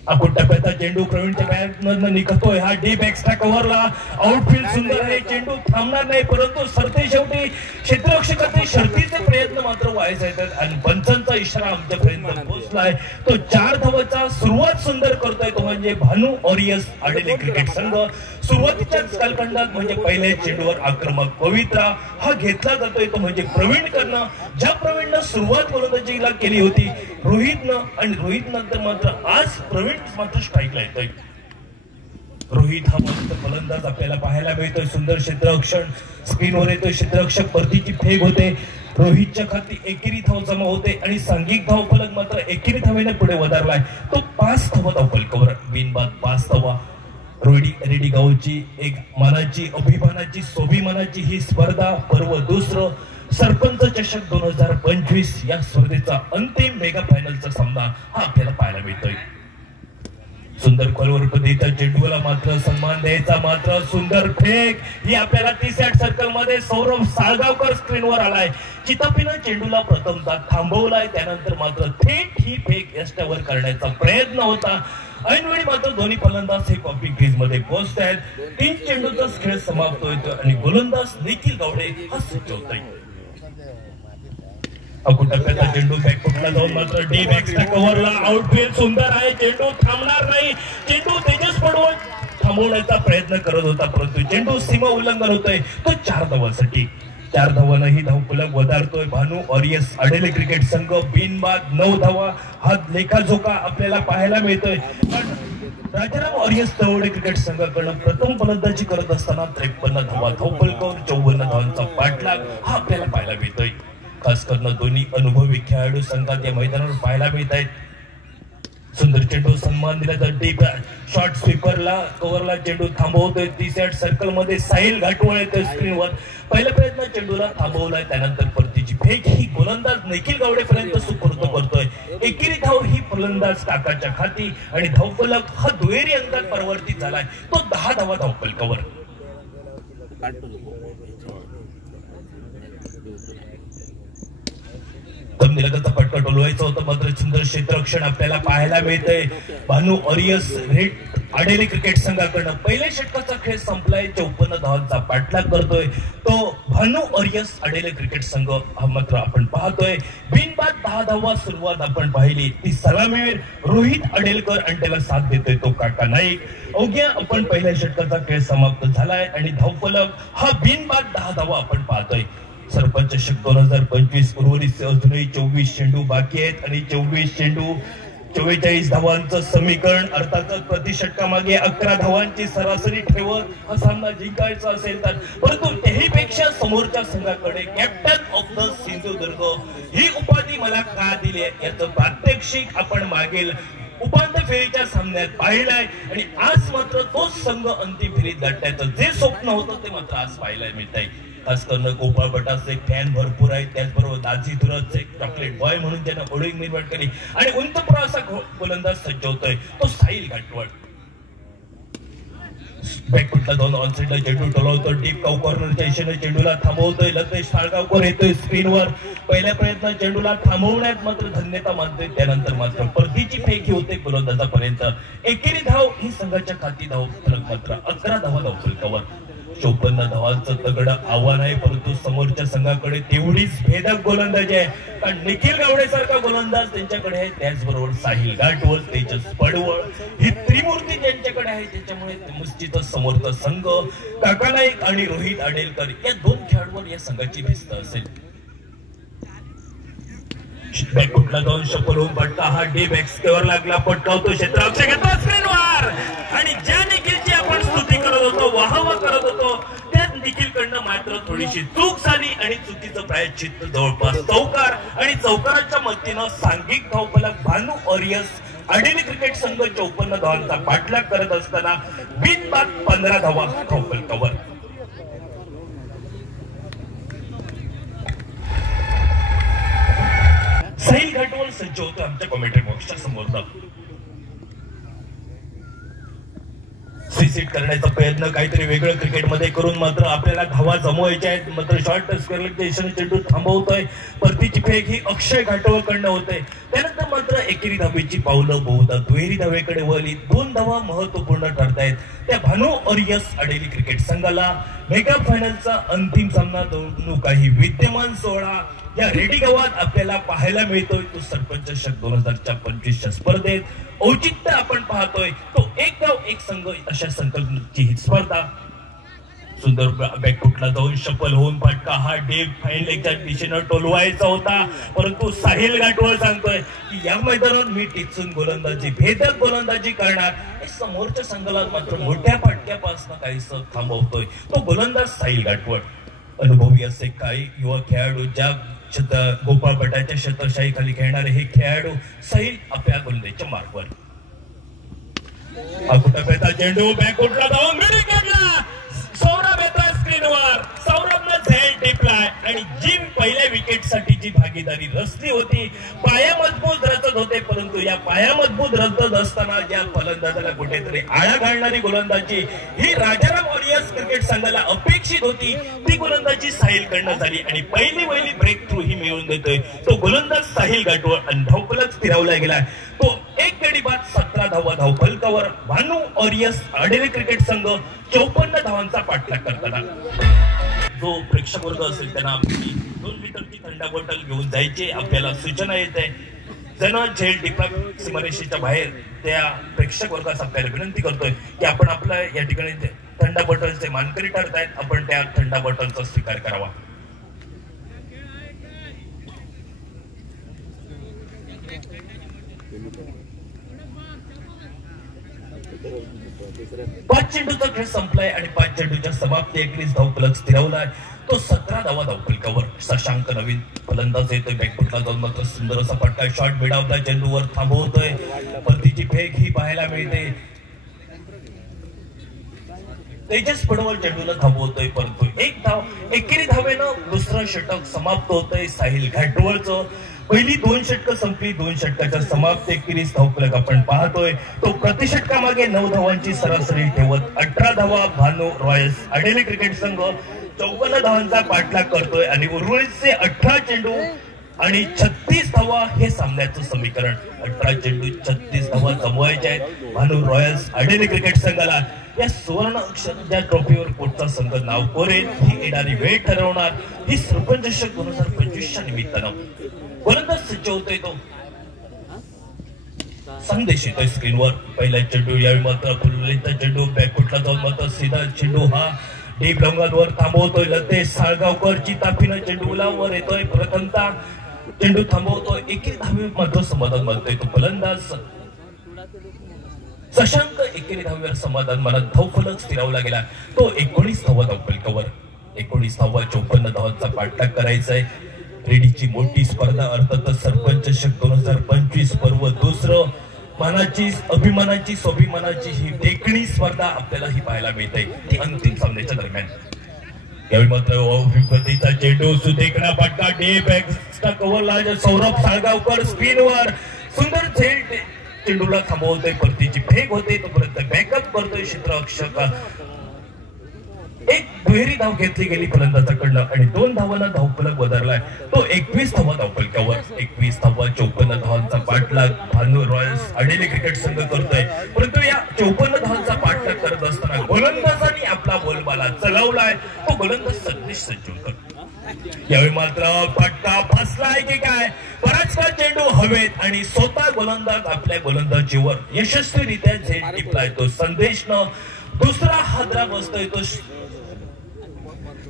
आपण टप्प्याचा चेंडू प्रवीणच्या बॅट मधनं निघतोय. हा डीप एक्स्ट्रा कव्हरला आउटफील्ड सुंदर आहे. चेंडू थांबणार नाही परंतु सरते शेवटी क्षेत्ररक्षकाचे शर्तीचे प्रयत्न मात्र व्हायचे आहेत आणि पंचांचा इशारा आमच्यापर्यंत पोहोचलाय. तो 4 धावाचा सुरुवात सुंदर करतोय तो म्हणजे भानू ऑरियस आडेले क्रिकेट संघ. सुरुवातीच्याच कालखंडात म्हणजे पहिल्या चेंडूवर आक्रमक पवित्रा हा घेतला जातोय तो म्हणजे प्रवीण करणं. ज्या प्रवीणनं सुरुवात गोलंदाजीला केली होती रोहितनं, आणि रोहित नंतर मात्र आज प्रवीण मात्र स्ट्राईकला येतोय. रोहित हा मस्त फलंदाज आपल्याला पाहायला मिळतोय. सुंदर क्षेत्ररक्षण स्क्रीनवर येतोय. क्षेत्ररक्षक परतीची फेक होते. रोहितच्या खाती एकेरी धाव जमा होते आणि सांघिक धाव फलक मात्र एकेरी धावेने पुढे वधारलाय. तो 5 धावा धाव फलकावर बिनबाद 5 धावा. रेडी गावची एक मानाची, अभिमानाची, स्वाभिमानाची ही स्पर्धा पर्व दुसरं सरपंच चषक 2025 या स्पर्धेचा अंतिम मेगा फायनलचा सामना हा आपल्याला पाहायला मिळतोय. सुंदर कॉलवर पद्धतीचा चेंडूला मात्र सन्मान द्यायचा. मात्र सुंदर फेक ही आपल्याला 30 सर्कल मध्ये सौरभ साळगावकर स्क्रीनवर आलाय. चितापीनं चेंडूला प्रथमतः थांबवलाय. त्यानंतर मात्र थेट ही फेक यष्टावर करण्याचा प्रयत्न होता. ऐनवेळी मात्र दोन्ही फलंदाज हे कॉपी क्रीज मध्ये पोहोचत आहेत. 3 चेंडूचा खेळ समाप्त होतोय आणि गोलंदाज निखिल गावडे हा सज्ज होतोय. टप्प्याचा चेंडू बॅकफुटला जाऊन मात्र डीप एक्स्ट्रा कव्हरला आउटफील्ड सुंदर आहे. चेंडू थांबणार नाही. चेंडू तेजस पडवळ थांबवण्याचा प्रयत्न करत होता परंतु चेंडू सीमा उल्लंघन होतोय. तो 4 धावांसाठी 4 धावांना ही धावफलक वधारतोय भानू ऑरियस आडेले क्रिकेट संघ. बिनबाद 9 धावा हा लेखाजोखा आपल्याला पाहायला मिळतोय. पण राजाराम ऑरियस तवडे क्रिकेट संघाकडून प्रथम फलंदाजी करत असताना 53 धावा धावफलकावर 54 धावांचा पाठलाग हा आपल्याला पाहायला मिळतोय. खास करून दोन्ही अनुभवी खेळाडू संघात या मैदानावर पाहायला मिळत आहेत. सुंदर चेंडू सन्मान दिला तर डीप शॉर्ट स्वीपरला कव्हरला चेंडू थांबवतोय. 30 सर्कल मध्ये साहिल घाटवळ येतोय स्क्रीनवर. पहिल्या प्रयत्न चेंडूला थांबवलाय. त्यानंतर परतीची फेक ही गोलंदाज निखिल गावडे पर्यंत सुपूर्द करतोय. एकेरी धाव ही फलंदाज काकाच्या खाती आणि धावफलक हा दुहेरी अंकात परिवर्तित झालाय. तो 10 धावा धावफलकावर. निलगाचा फटका टोलवायचा होता मात्र सुंदर क्षेत्ररक्षण आपल्याला पाहायला मिळतंय. भानू ऑरियस रेड आडेले क्रिकेट संघाकडनं पहिल्या षटकाचा खेळ संपलाय. 54 धावांचा पाठलाग करतोय तो भानू ऑरियस आडेले क्रिकेट संघ हा मात्र आपण पाहतोय. बिनबाद 10 धावा सुरुवात आपण पाहिली. ती सलामीवीर रोहित अडेलकर आणि त्याला साथ देतोय तो काका नाईक. अवघ्या आपण पहिल्या षटकाचा खेळ समाप्त झालाय आणि धावफलक हा बिनबाद 10 धावा आपण पाहतोय. सरपंच चषक 2025 उर्वरित अजूनही 24 चेंडू बाकी आहेत आणि 24 चेंडू 44 धावांचं समीकरण, अर्थातच प्रति षटकामागे 11 धावांची सरासरी ठेवत हा सामना जिंकायचा असेल तर, परंतु त्याहीपेक्षा समोरच्या संघाकडे कॅप्टन ऑफ द सिंधुदुर्ग ही उपाधी मला का दिली आहे याचं प्रात्यक्षिक आपण मागील उपांत्य फेरीच्या सामन्यात पाहिलाय आणि आज मात्र तोच संघ अंतिम फेरीत गाठण्याचं जे स्वप्न होतं ते मात्र आज पाहायला मिळत आहे. खास करून गोपाळ भटाचे फॅन भरपूर आहेत, त्याचबरोबर दाजी धुरतचे चॉकलेट बॉय म्हणून ज्यांना ओळख निर्माण केली आणि उंचपुरा असा गोलंदाज सज्ज होतोय तो साहिल घाटवळ. बॅकफुटला दोन ऑनसाइडला चेंडू टोलवतो, डीप कॉर्नरच्या दिशेने चेंडूला थांबवतोय लतेश साळगावकर, येतोय स्क्रीनवर. पहिल्या प्रयत्नात चेंडूला थांबवण्यात मात्र धन्यता मानतोय, त्यानंतर मात्र परतीची फेक ही होते गोलंदाजापर्यंत. एकेरी धाव ही संघाच्या खाती धाव फलक मात्र 11 धावा धावफलकावर. 54 धावांचं तगडं आव्हान आहे, परंतु समोरच्या संघाकडे तेवढीच भेदक गोलंदाजी आहे. कारण निखिल गावडे सारखा गोलंदाज त्यांच्याकडे आहे, त्याचबरोबर साहिल घाटवळ, तेजस पडवळ ही त्रिमूर्ती ज्यांच्याकडे आहे, त्याच्यामुळे निश्चितच समोरचा संघ काका नाईक आणि रोहित आडेलकर या दोन खेळाडूंवर या संघाची भिस्त असेल. बॅकफुटला दोन शपल होऊन फटका हा डी बॅक्सवर लागला, पटकावतो क्षेत्ररक्षक घेतो स्क्रीनवर आणि ज्या निखिलची आपण स्तुती करत होतो, वाहवा करत होतो, त्याच निखिलकडनं मात्र थोडीशी चूक झाली आणि चुकीचं प्रायश्चित्त जवळपास चौकार आणि चौकाराच्या मदतीनं सांघिक धावफलक भानू ऑरियस आडेली क्रिकेट संघ 54 धावांचा पाठलाग करत असताना बिनबाद 15 धावा धावफलकावर. साहिल घाटवळ सज्ज होतो आमच्या कॉमेंट्री बॉक्सच्या समोर. सिसीट करण्याचा प्रयत्न काहीतरी वेगळं क्रिकेटमध्ये करून मात्र आपल्याला धावा जमवायच्या आहेत, मात्र शॉर्ट स्क्वेअर चेंडू थांबवतोय. परतीची फेक ही अक्षय घाटवळकडनं होते, त्यानंतर मात्र एकेरी धावेची पावलं बहुधा दुहेरी धावेकडे वळली. 2 धावा महत्वपूर्ण ठरतायत त्या भानू ऑरियस आडेली क्रिकेट संघाला. मेगा फायनलचा अंतिम सामना दोन काही विद्यमान 16 या रेडी गावात आपल्याला पाहायला मिळतोय. तो सरपंच चषक 2025च्या स्पर्धेत औचित्य आपण पाहतोय, तो एक गाव एक संघ अशा संकल्पनेची ही स्पर्धा. सुंदर बॅकफुटला जाऊन शपल होऊन फटका हा डीप फाईन लेगच्या दिशेनं टोलवायचा होता, परंतु साहिल घाटवळ सांगतोय की या मैदानात मी टिचून गोलंदाजी भेदक गोलंदाजी करणार. समोरच्या संघाला मात्र मोठ्या फटक्यापासून काहीस थांबवतोय तो गोलंदाज साहिल घाटवळ. अनुभवी असे काही युवा खेळाडू, ज्या गोपाळ भटाच्या शतशाही खाली खेळणारे हे खेळाडू साहिल आपल्या गोलंदाजीच्या मार्गवर. हा चेंडू बॅकफुटला जाऊन मिडी काढला, सौरभ येतोय स्क्रीनवर. सौरभनं झेल टिपलाय आणि जी पहिल्या विकेट साठी जी भागीदारी रचली होती, पाया मजबूत रचत होते, परंतु या पाया मजबूत रचत असताना ज्या फलंदाजाला कुठेतरी आळा घालणारी गोलंदाजी ही राजाराम ऑरियस क्रिकेट संघाला अपेक्षित होती, ती गोलंदाजी साहिल कडनं झाली आणि पहिली ब्रेक थ्रू ही मिळवून देतोय तो गोलंदाज साहिल घाटवळ आणि धावफलक स्थिरावला गेला. तो एक गडी बाद 17 धावा धावफलकावर. भानू ऑरियस आडेली क्रिकेट संघ 54 धावांचा पाठलाग करताना. जो प्रेक्षक वर्ग असेल त्यांना 2 लिटरची थंडा बॉटल घेऊन जायचे आपल्याला सूचना येत आहे. जण झेल टिपा सीमारेषेच्या बाहेर त्या प्रेक्षक वर्गास आपल्याला विनंती करतोय की आपण आपल्या या ठिकाणी थंडा बॉटलचे मानकरी ठरतायत, आपण त्या थंडा बॉटलचा स्वीकार करावा. पाच चेंडूचा खेळ संपलाय आणि 5 चेंडूच्या समाप्ती 21 धावफलक स्थिरावलाय. तो 17 धावा धावफलकावर. शशांक नवीन फलंदाज येतोय, बॅकफुटला जाऊन मात्र सुंदर असा फटका शॉट मिडावला, चेंडूवर थांबवतोय. परतीची फेक ही पाहायला मिळते. तेजस पडवळ चेंडूला थांबवतोय, परंतु एक धाव एकेरी धावेनं दुसरं षटक समाप्त होतंय साहिल घाटवळचं. पहिली 2 षटकं संपली, 2 षटकाच्या समाप्त 21 धावफलक आपण पाहतोय. तो प्रतिषटकामागे 9 धावांची सरासरी ठेवत 18 धावा भानू रॉयल्स आडेली क्रिकेट संघ 54 धावांचा पाठलाग करतोय आणि उर्वरितचे 18 चेंडू आणि 36 धावा हे सामन्याचं समीकरण. 18 चेंडू 36 धावा जमवायच्या आहेत भानू रॉयल्स आडेली क्रिकेट संघाला. या सुवर्ण अक्षराच्या ट्रॉफीवर कोटचा संघ नाव कोरेल ही येणारी वेळ ठरवणार. ही सरपंच चषक 2025च्या निमित्तानं गोलंदाज सज्ज होतोय तो संदेश येतोय स्क्रीनवर. पहिला चेंडू यावेळी मात्र फुललेचा चेंडू बॅकफुटला जाऊन मात्र सीधा चेंडू हा डीप लंगावर थांबवतोय लतेश साळगावकर. चिताफीनं चेंडूला वर येतोय. प्रथमतः चेंडू थांबवतोय, एकेरी धावे मात्र समाधान मानतोय तो फलंदाज शशांक. एकेरी धावेवर समाधान मानत धावफलक स्थिरावला गेला. तो 19 धावा धावफलकावर. 19 धावा 54 धावांचा पाठलाग करायचा आहे. रेडीची मोठी स्पर्धा अर्थातच सरपंच चषक 2025 पर्व दुसरं मानाची अभिमानाची स्वाभिमानाची ही देखणी स्पर्धा आपल्याला ही पाहायला मिळते ती अंतिम सामन्याच्या दरम्यान. यावेळी मात्र अभिपतीचा चेंडू सुदेखणा फटका डीप एक्स्ट्रा कव्हरला सौरभ साळगावकर स्पिनवर सुंदर झेल चेंडूला थांबवतोय. परतीची फेक होते तोपर्यंत बॅकअप करतोय क्षेत्ररक्षक. एक दुहेरी धाव घेतली गेली फलंदाजाकडनं आणि 2 धावांना धावफलक वधारलाय. तो 21 धावा धावफलकावर. 21 धावा 54 धावांचा पाठलाग भानू रॉयल्स अडेली क्रिकेट संघ करतोय. परंतु या 54 धावांचा पाठलाग करत असताना गोलंदाजांनी आपला बोलबाला चलवलाय. तो गोलंदाज सतीश संचूरकर. यावेळी मात्र फटका फसलाय की काय, बराच काळ चेंडू हवेत आणि स्वतः गोलंदाज आपल्या गोलंदाजीवर यशस्वीरित्या झेल टिपलाय. तो संदेशनं दुसरा हादरा बसतोय तो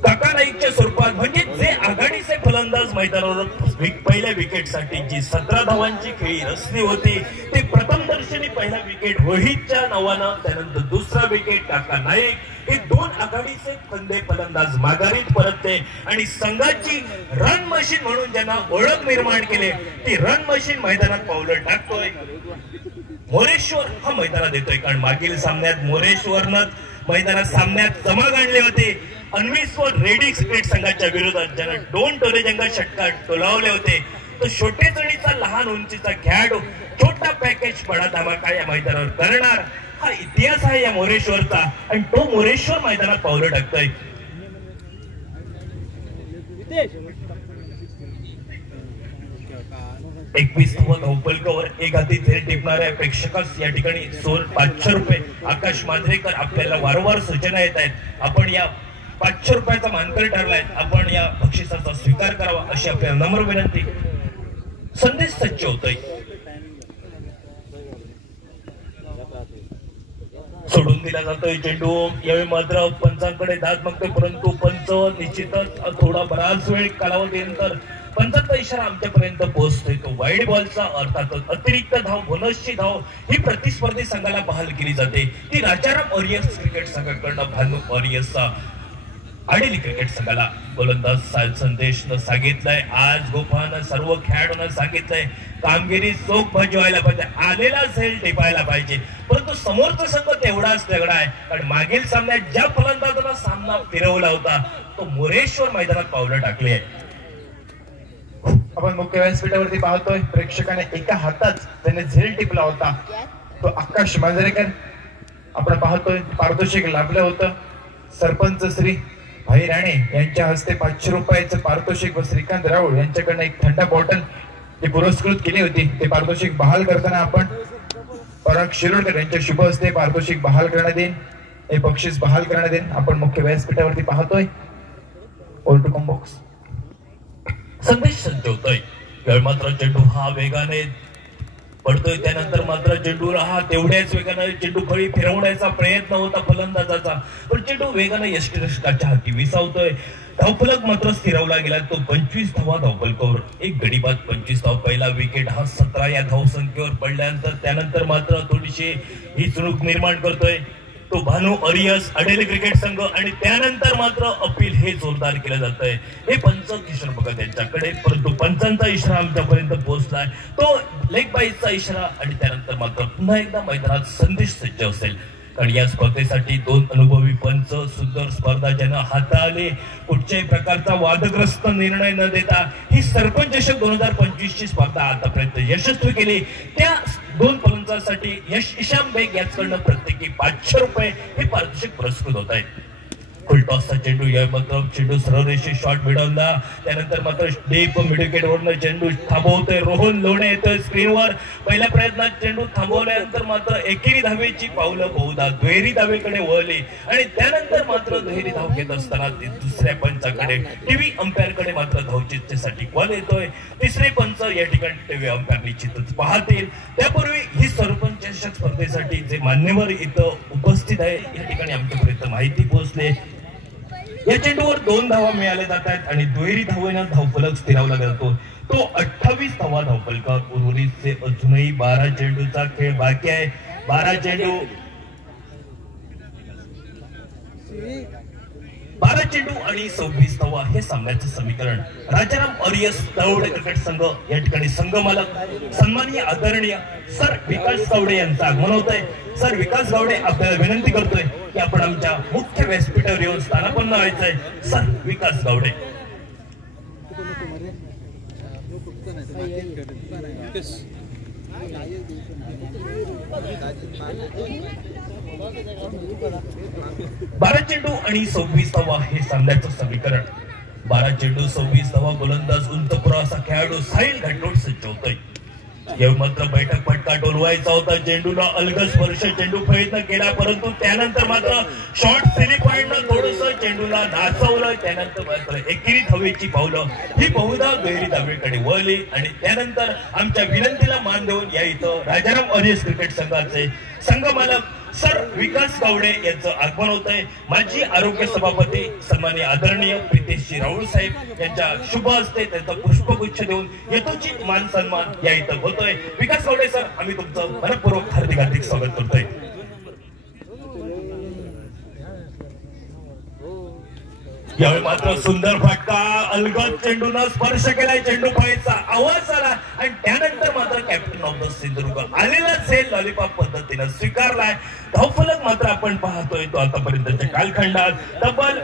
काका नाईकच्या स्वरूपात. म्हणजे जे आघाडीचे फलंदाज मैदानावर पहिल्या विकेटसाठी जी 17 धावांची खेळी रचली होती ती प्रथम दर्शनी पहिला विकेट रोहितच्या नावानं, त्यानंतर दुसरा विकेट काका नाईक, हे 2 आघाडीचे फंदे फलंदाज माघारीत परतले आणि संघाची रन मशीन म्हणून ज्यांना ओळख निर्माण केली ती रन मशीन मैदानात पावलं टाकतोय. मोरेश्वर हा मैदानात येतोय कारण मागील सामन्यात मोरेश्वरनं मैदानात सामन्यात चमक आणले होते. अन्विस्वर रेडी क्रिकेट संघाच्या विरोधात ज्यांना 2 टोलेजंगा षटकार टोलावले होते. तो छोटे चढीचा लहान उंचीचा खेळाडू छोटा पॅकेज बडा धमाका या मैदानावर करणार हा इतिहास आहे या मोरेश्वरचा आणि तो मोरेश्वर मैदानात पावलं टाकतोय. 21 धावफलकावर एक हाती झेल टिपणाऱ्या प्रेक्षकास या ठिकाणी 500 रुपये. आकाश मांजरेकर आपल्याला वारंवार सूचना येत आहेत, आपण या 500 रुपयाचा मानकरी ठरलाय, आपण या बक्षिसाचा स्वीकार करावा अशी आपल्याला नम्र विनंती. संदेश सच्च होतोय. सोडून दिला जातोय चेंडू. यावेळी मात्र पंचांकडे दाद मागतोय परंतु पंच निश्चितच थोडा बराच वेळ कालावधीनंतर पंचांचा इशारा आमच्यापर्यंत पोहोचतोय. तो वाईड बॉलचा अर्थातच अतिरिक्त धाव बोनसची धाव ही प्रतिस्पर्धी संघाला बहाल केली जाते. ती राजाराम ऑरियन्स क्रिकेट संघाकडनं भानू ऑरियन्सचा अडेली क्रिकेट संघाला गोलंदाज संदेशनं सांगितलंय. आज गोपानं सर्व खेळाडूंना सांगितलंय कामगिरी चोख बजवायला पाहिजे, आलेला झेल टिपायला पाहिजे. परंतु समोरचा संघ तेवढाच तगडा आहे कारण मागील सामन्यात ज्या फलंदाजाला सामना फिरवला होता तो मोरेश्वर मैदानात पावलं टाकले. आपण मुख्य व्यासपीठावरती पाहतोय प्रेक्षकाने एका हातात त्याने झेल टिपला होता तो आकाश मांजरेकर. आपण पाहतोय पारितोषिक लाभलं होतं. सरपंच श्री भाई राणे यांच्या हस्ते 500 रुपयाचं पारितोषिक व श्रीकांत राऊळ यांच्याकडनं एक थंडा बॉटल जी पुरस्कृत केली होती ते पारितोषिक बहाल करताना आपण पराग शिरोडकर यांच्या शुभ हस्ते पारितोषिक बहाल करण्यात येईल, हे बक्षीस बहाल करण्यात येईल. आपण मुख्य व्यासपीठावरती पाहतोय ऑल टू कम बॉक्स. संदेश संचवतोय. यावेळी मात्र चेंडू हा वेगाने पडतोय, त्यानंतर मात्र चेंडू हा तेवढ्याच वेगाने चेंडू फळी फिरवण्याचा प्रयत्न होता फलंदाजाचा पण चेंडू वेगाने यष्टिरक्षकाच्या हाती विसावतोय. धावफलक मात्र स्थिरावला गेला. तो 25 धावा धावफलकावर. एक गडी बाद 25 धाव. पहिला विकेट हा 17 या धावसंख्येवर पडल्यानंतर त्यानंतर मात्र थोडीशी ही चुणूक निर्माण करतोय तो भानू ऑरियन्स अडेली क्रिकेट संघ आणि त्यानंतर मात्र अपील हे जोरदार केलं जात आहे. हे पंच किशोर भगत यांच्याकडे परंतु पंचांचा इशारा आमच्यापर्यंत पोहोचलाय तो लेग बाईचा इशारा आणि त्यानंतर मात्र पुन्हा एकदा मैदानात संदेश सज्ज असेल कारण या स्पर्धेसाठी 2 अनुभवी पंच सुंदर स्पर्धा ज्यांना हाताळले. कुठच्याही प्रकारचा वादग्रस्त निर्णय न देता ही सरपंच चषक 2025 ची स्पर्धा आतापर्यंत यशस्वी केली. त्या 2 पंचांसाठी यश ईशाम बेग याचकडनं प्रत्येकी 500 रुपये हे पारितोषिक पुरस्कृत होत आहेत. फुलटॉसचा चेंडू या मात्र चेंडू सरळ रेषेत शॉट मिळवला त्यानंतर मात्र डीप मिडविकेट वरनं चेंडू थांबवतोय. रोहन लोणे येतोय स्क्रीनवर. पहिल्या प्रयत्नात चेंडू थांबवल्यानंतर मात्र एकेरी धावेची पावलं बहुधा दुहेरी धावेकडे वळली आणि त्यानंतर मात्र दुहेरी धाव घेत असताना दुसऱ्या पंचाकडे टीव्ही अंपायरकडे मात्र धावचीतेसाठी कॉल येतोय. तिसरे पंच या ठिकाणी टीव्ही अंपायर निश्चितच पाहतील. त्यापूर्वी ही सरपंच चषक स्पर्धेसाठी जे मान्यवर इथं उपस्थित आहे या ठिकाणी आमच्यापर्यंत माहिती पोहोचली. या चेंडूवर 2 धावा मिळाल्या जात आहेत आणि दुहेरी धावेनं धावफलक स्थिरावला जातो. तो 28वा धावफलकावर. उर्वरितचे अजूनही 12 चेंडूचा खेळ बाकी आहे. 12 चेंडू आणि 26 धावा हे सामन्याचे समीकरण. राजाराम अरियस तावडे क्रिकेट संघ या ठिकाणी संघ मालक सन्माननीय आदरणीय सर विकास गावडे यांचं आगमन होत आहे. सर विकास गावडे आपल्याला विनंती करतोय की आपण आमच्या मुख्य व्यासपीठावर येऊन स्थानापन्न व्हायचं आहे. सर विकास गावडे. बारा चेंडू आणि 26 धावा हे सामन्याचं समीकरण. 12 चेंडू 26 धावा. गोलंदाज उंतपुरा असा खेळाडू साहिल घाटोड सज्ज होतोय. यावेळी मात्र बैठक फटका डोलवायचा होता. चेंडूला अलगद स्पर्श चेंडू प्रयत्न केला, परंतु त्यानंतर मात्र शॉर्ट सिली पॉइंटनं थोडस चेंडूला नाचवलं. त्यानंतर मात्र एकेरीत हवेची पावलं ही बहुधा गैरी डावीकडे वळली आणि त्यानंतर आमच्या विनंतीला मान देऊन या इथं राजाराम अरियस क्रिकेट संघाचे संघ मालक सर विकास गावडे यांचं आगमन होत आहे. माजी आरोग्य सभापती सन्माननीय आदरणीय प्रितेशजी राऊळ साहेब यांच्या शुभ हस्ते त्यांचा पुष्पगुच्छ देऊन यथोचित मान सन्मान या इथं होतोय. विकास गावडे सर, आम्ही तुमचं मनपूर्वक हार्दिक स्वागत करतोय. यावेळी मात्र सुंदर फटका अलगद चेंडूनं स्पर्श केलाय. चेंडू पाहायचा आवाज आला आणि त्यानंतर मात्र कॅप्टन ऑफ द सिंधुदुर्ग आलेला झेल लॉलीपॉप पद्धतीनं स्वीकारलाय. धावफलक मात्र आपण पाहतोय तो आतापर्यंतच्या कालखंडात तब्बल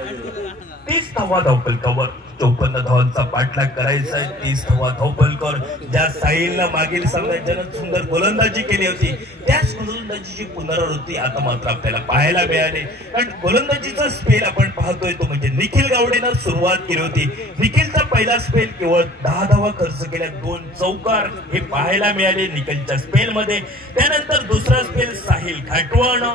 30 धावा धावफलकावर. 54 धावांचा पाठलाग करायचा आहे. 30 धावा धावफलकावर. ज्या साहिलनं मागील सामन्यात जनक सुंदर गोलंदाजी केली होती त्याच गोलंदाजीची पुनरावृत्ती आता मात्र आपल्याला पाहायला मिळाली. कारण गोलंदाजीचा स्पेल आपण पाहतोय तो म्हणजे निखिल गावडेनं सुरुवात केली होती. निखिलचा पहिला स्पेल केवळ 10 धावा खर्च केल्या, 2 चौकार हे पाहायला मिळाले निखिलच्या स्पेल मध्ये. त्यानंतर दुसरा स्पेल साहिल घाटवळनं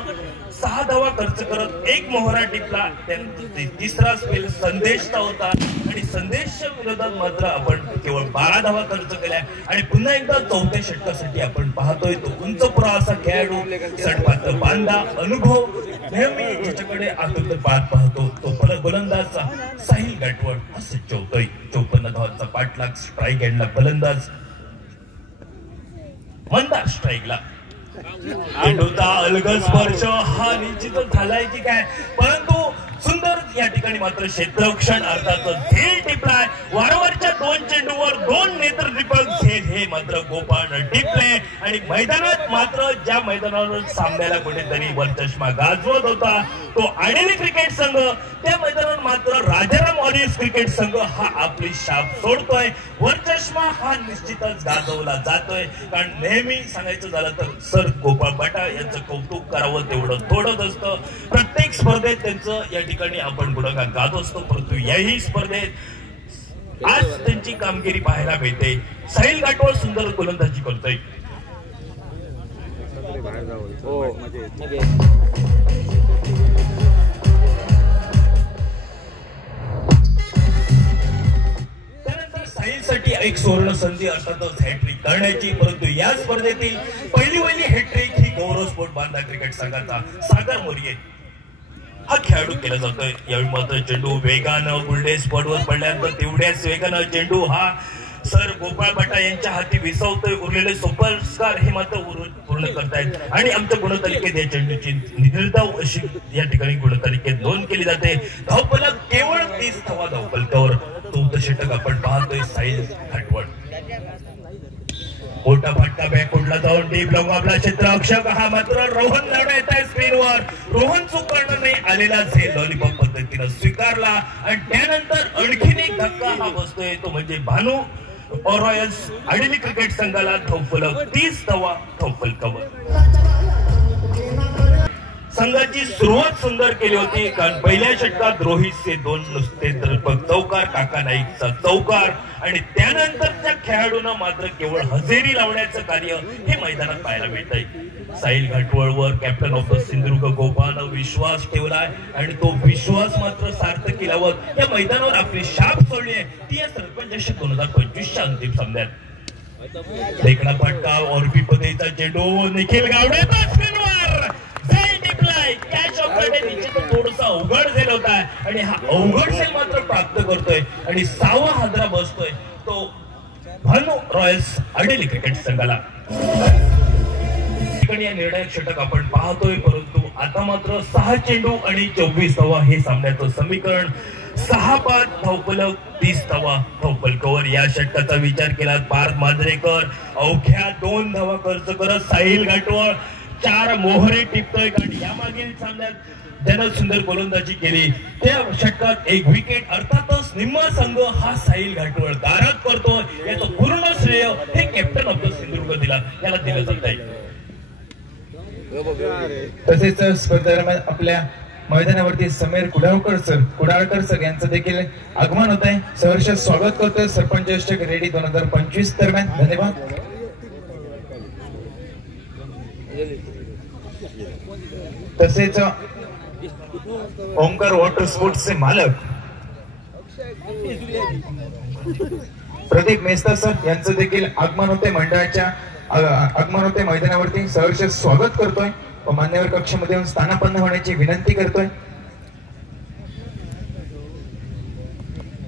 6 धावा खर्च करत 1 मोहरा टिपला. त्यानंतर तिसरा स्पेल संदेशचा होता आणि संदेशच्या विरोधात मात्र आपण केवळ 12 धावा खर्च केल्या. आणि पुन्हा एकदा 4थ्या षटकासाठी आपण पाहतोय तो उंचपुरा असा खेळाडू सडपात्र बांधा अनुभव नेहमी ज्याच्याकडे आतुरतेने पाहतो तो गोलंदाजचा साहिल गाठवड हा सज्ज होतोय. 54 धावांचा पाठलाग. स्ट्राईक एंडला फलंदाज मंदार स्ट्राईकला. चेंडूचा अलगद स्पर्श हा निश्चितच झालाय की काय, परंतु सुंदर या ठिकाणी मात्र क्षेत्ररक्षण अर्थातच झेल टिपलाय. वारंवारच्या 2 चेंडूवर 2 नेत्र ट्रिपल झेल हे मात्र गोपाळनं टिपले आणि मैदानात मात्र ज्या मैदानावर सामन्याला कुठेतरी वरचष्मा गाजवत होता तो आडेली क्रिकेट संघ, त्या मैदानावर मात्र राजाराम अरियस क्रिकेट संघ हा आपली शाप सोडतोय. वरचष्मा हा निश्चितच गाजवला जातोय. कारण नेहमी सांगायचं झालं तर सर गोपाळ बटा यांचं कौतुक करावं तेवढं थोडंच असतं. प्रत्येक स्पर्धेत त्यांचं या ठिकाणी आपण गुणगान गात असतो, परंतु याही स्पर्धेत आज त्यांची कामगिरी पाहायला मिळते. साहिल गाठवड सुंदर गोलंदाजी करतोय. त्यानंतर साहिलसाठी एक सुवर्ण संधी अर्थातच हॅट्रिक करण्याची, परंतु या स्पर्धेतील पहिली हॅट्रिक ही गौरव स्पोर्ट बांधा क्रिकेट संघाचा सागर मोरिये हा खेळाडू केला जातोय. यावेळी मात्र चेंडू वेगानं बुलडे स्पॉटवर पडल्यानंतर तेवढ्याच वेगानं चेंडू हा सर गोपाळ बटा यांच्या हाती विसवतोय. उरलेले सुपरस्टार हे मात्र पूर्ण करतायत आणि आमच्या गुणतालिकेत या चेंडूची निर्धाव अशी या ठिकाणी गुणतालिकेत नोंद केली जाते. धावफलक केवळ 30 धावा धावफलकावर. 4थं षटक आपण पाहतोय साहिल घाटवड. मोठा फटका बॅकफुटला जाऊन डीप लॉंग आपला क्षेत्ररक्षक हा मात्र रोहन लावडा येत आहे स्क्रीनवर. रोहन चूक करणार नाही. आलेला झेल लॉलीपॉप पद्धतीनं स्वीकारला आणि त्यानंतर आणखीन एक धक्का हा बसतोय तो म्हणजे भानू रॉयल्स आडेली क्रिकेट संघाला धावफलक 30 धावा धावफलकावर. संघाची सुरुवात सुंदर केली होती, कारण पहिल्या षटकात रोहितचे 2 नुसते चौकार, काका नाईकचा चौकार आणि त्यानंतरच्या खेळाडूंना मात्र केवळ हजेरी लावण्याचं कार्य हे मैदानात पाहायला मिळतंय. साहिल घाटवळवर कॅप्टन ऑफ द सिंधुदुर्ग गोपाळनं विश्वास ठेवलाय आणि तो विश्वास मात्र सार्थकी लावत या मैदानावर आपली शाप सोडली आहे ती या सरपंच 2025च्या अंतिम सामन्यात. देखणा फटका ऑरपी पद्धतीचा चेंडू निखिल गावडेचा स्क्रीनवर कॅच ऑफ निश्चित थोडासा अवघड झेल होता आणि हा अवघड झेल मात्र प्राप्त करतोय आणि 6वा हादरा बसतोय तो भानू रॉयल्स आडेली क्रिकेट संघाला. या निर्णायक षटक आपण पाहतोय, परंतु आता मात्र 6 चेंडू आणि 24 धावा हे सामन्याचं समीकरण. 6 बाद धावफलक, 30 धावा धावफलकावर. या षटकाचा विचार केला पार्थ मांजरेकर अवघ्या 2 धावा खर्च करत साहिल घाटवळ 4 मोहरे टिपतोय. कारण या मागील सामन्यात ज्यानं सुंदर गोलंदाजी केली त्या षटकात 1 विकेट. अर्थातच निम्मा संघ हा साहिल घाटवळ गारद करतोय. याचं पूर्ण श्रेय हे कॅप्टन ऑफ द सिंधुदुर्ग याला दिलं जात आहे. तसेच स्पर्धेदरम्यान आपल्या मैदानावरती समीर कुडाळकर सर यांचं देखील आगमन होत आहे. सहर्ष स्वागत करतोय सरपंच अष्टक रेडी 2025 दरम्यान. धन्यवाद. तसेच ओंकार वॉटर स्पोर्ट्सचे मालक प्रदीप मेस्ता सर यांचं देखील आगमन होते मंडळाच्या आगमन होते मैदानावरती. सहर्ष स्वागत करतोय व मान्यवर कक्षामध्ये येऊन स्थानापन्न होण्याची विनंती करतोय.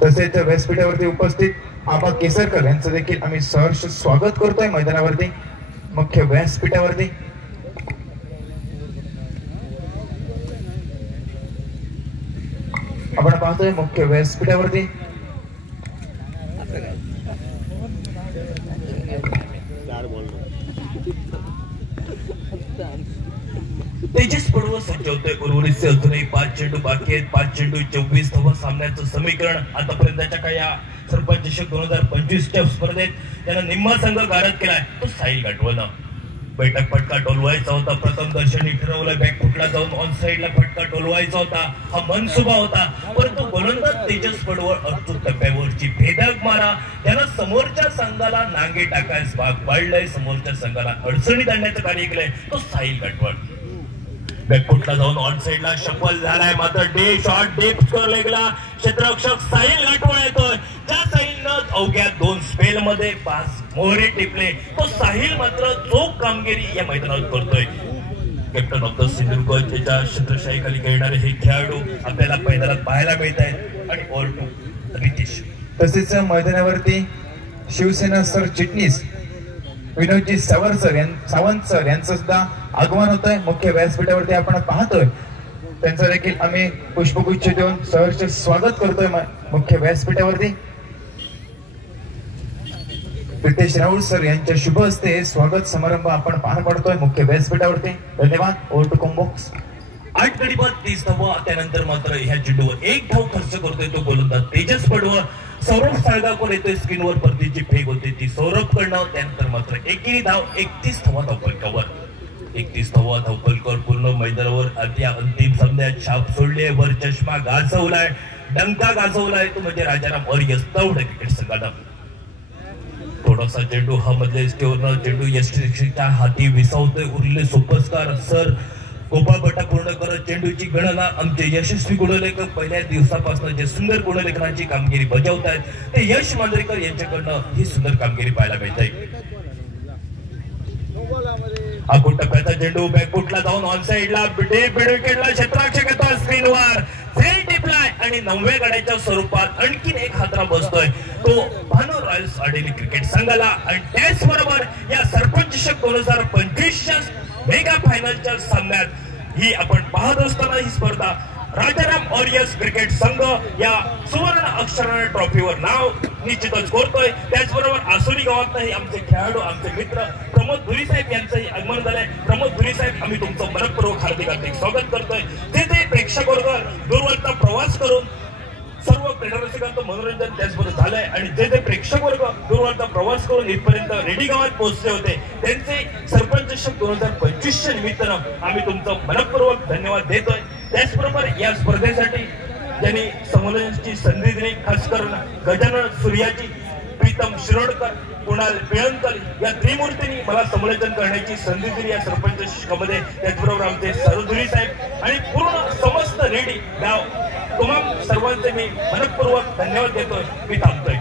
तसेच व्यासपीठावरती उपस्थित आबा केसरकर यांचं देखील आम्ही सहर्ष स्वागत करतोय मैदानावरती मुख्य व्यासपीठावरती. आपण पाहतोय मुख्य व्यासपीठावरती तेजस पडवळ सज्ज होतोय. उर्वरित अजूनही 5 चेंडू बाकी आहेत. 5 चेंडू 24 धावा सामन्याचं समीकरण. आतापर्यंतच्या काही सरपंच चषक 2025च्या स्पर्धेत त्यानं निम्मा संघ गारद केलाय तो साहिल घाटवळनं. बैठक फटका टोलवायचा होता. प्रथम दर्शनी ठरवलं बॅक फुटला जाऊन ऑन साइडला फटका टोलवायचा होता. हा मनसुबा होता, परंतु गोलंदाज तेजस पडवळ अचूक टप्प्यावरची भेदक मारा त्यानं समोरच्या संघाला नांगे टाकायस भाग पाडलाय. समोरच्या संघाला अडचणीत आणण्याचं कार्य केलंय तो साहिल घाटवळ. बॅकफुटला जाऊन ऑन साइडला शफल झालाय, मात्र डे शॉट डीप स्कोर लेगला क्षेत्ररक्षक साहिल घाटवळ येतोय. ज्या साहिलनं अवघ्या 2 स्पेल मध्ये 5 मोहरे टिपले तो साहिल मात्र चोख कामगिरी या मैदानात करतोय. कॅप्टन ऑफ द सिंधुदुर्ग ज्याच्या छत्रशाहीखाली खेळणारे हे खेळाडू आपल्याला मैदानात पाहायला मिळत आहेत. आणि ऑल टू रितेश. तसेच मैदानावरती शिवसेना सर चिटणीस विनोदजी सावंत सर यांचं सुद्धा आगमन होत आहे मुख्य व्यासपीठावरती. आपण पाहतोय त्यांचं देखील आम्ही पुष्पगुच्छ देऊन सहर्ष स्वागत करतोय मुख्य व्यासपीठावरती. रितेश राऊळ सर यांच्या शुभ हस्ते स्वागत समारंभ आपण पार पाडतोय मुख्य व्यासपीठावरती. धन्यवाद. Over to combox. 8 गडी बाद 30 धावा. त्यानंतर मात्र ह्या चेंडूवर 1 धाव खर्च करतोय तो गोलंदाज तेजस पडवळ. सौरभ साळगावकर येतोय स्क्रीनवर. परतीची फेक होती ती सौरभ कडनं. त्यानंतर मात्र एकेरी धाव 31 धावा धावफलकावर. 31 धावा धावफलकावर. पूर्ण मैदानावर अद्या अंतिम सामन्यात छाप सोडली. वर चष्मा गाजवलाय, डंका गाजवलाय तो म्हणजे राजाराम और यस्तवड क्रिकेट संघानं. थोडासा चेंडू हा मधल्या स्टेवरनं चेंडू यष्टीच्या हाती विसावतोय. उरलेले सुपरस्टार सर गोपाळपट्टा पूर्ण करत चेंडूची गणना आमचे यशस्वी गुणलेखक पहिल्या दिवसापासून जे सुंदर गुणलेखनाची कामगिरी बजावत आहेत ते यश मांजरेकर यांच्याकडनं ही सुंदर कामगिरी पाहायला मिळते. आपण टप्प्याचा चेंडू बॅकफुटला जाऊन ऑन साइडला विकेटला क्षेत्ररक्षक येतो स्क्रीनवर. झेल टिपलाय आणि 9व्या गड्याच्या स्वरूपात आणखीन एक हातरा बसतोय तो भानू रॉयल्स आडेली क्रिकेट संघाला. आणि त्याचबरोबर या सरपंच चषक 2025च्या मेगा फायनलच्या सामन्यात ही आपण पाहत असताना ही स्पर्धा राजाराम ऑरियस क्रिकेट संघ या सुवर्ण अक्षराने ट्रॉफीवर नाव निश्चितच करतोय. त्याचबरोबर आसोली गावातही आमचे खेळाडू आमचे मित्र प्रमोद धुरी साहेब यांचंही आगमन झालंय. प्रमोद धुरी साहेब आम्ही तुमचं मनपूर्वक हार्दिक स्वागत करतोय. जे प्रेक्षक वर्ग दूरवरचा प्रवास करून सर्व क्रीडारसिकांचं मनोरंजन त्याचबरोबर झालंय आणि जे प्रेक्षक वर्ग दूरवरचा प्रवास करून इथपर्यंत रेडी गावात पोहोचले होते त्यांचे सरपंच चषक 2025च्या निमित्तानं आम्ही तुमचं मनपूर्वक धन्यवाद देतोय. त्याचबरोबर या स्पर्धेसाठी ज्यांनी संमेलनाची संधी दिली खास करून गजानन सूर्याची, प्रीतम शिरोडकर, कुणाल पिळणकर या त्रिमूर्तींनी मला संमेलन करण्याची संधी दिली या सरपंच चषकामध्ये. त्याचबरोबर आमचे सरोधुरी साहेब आणि पूर्ण समस्त रेडी गाव तुम्हा सर्वांचे मी मनपूर्वक धन्यवाद देतोय. मी थांबतोय.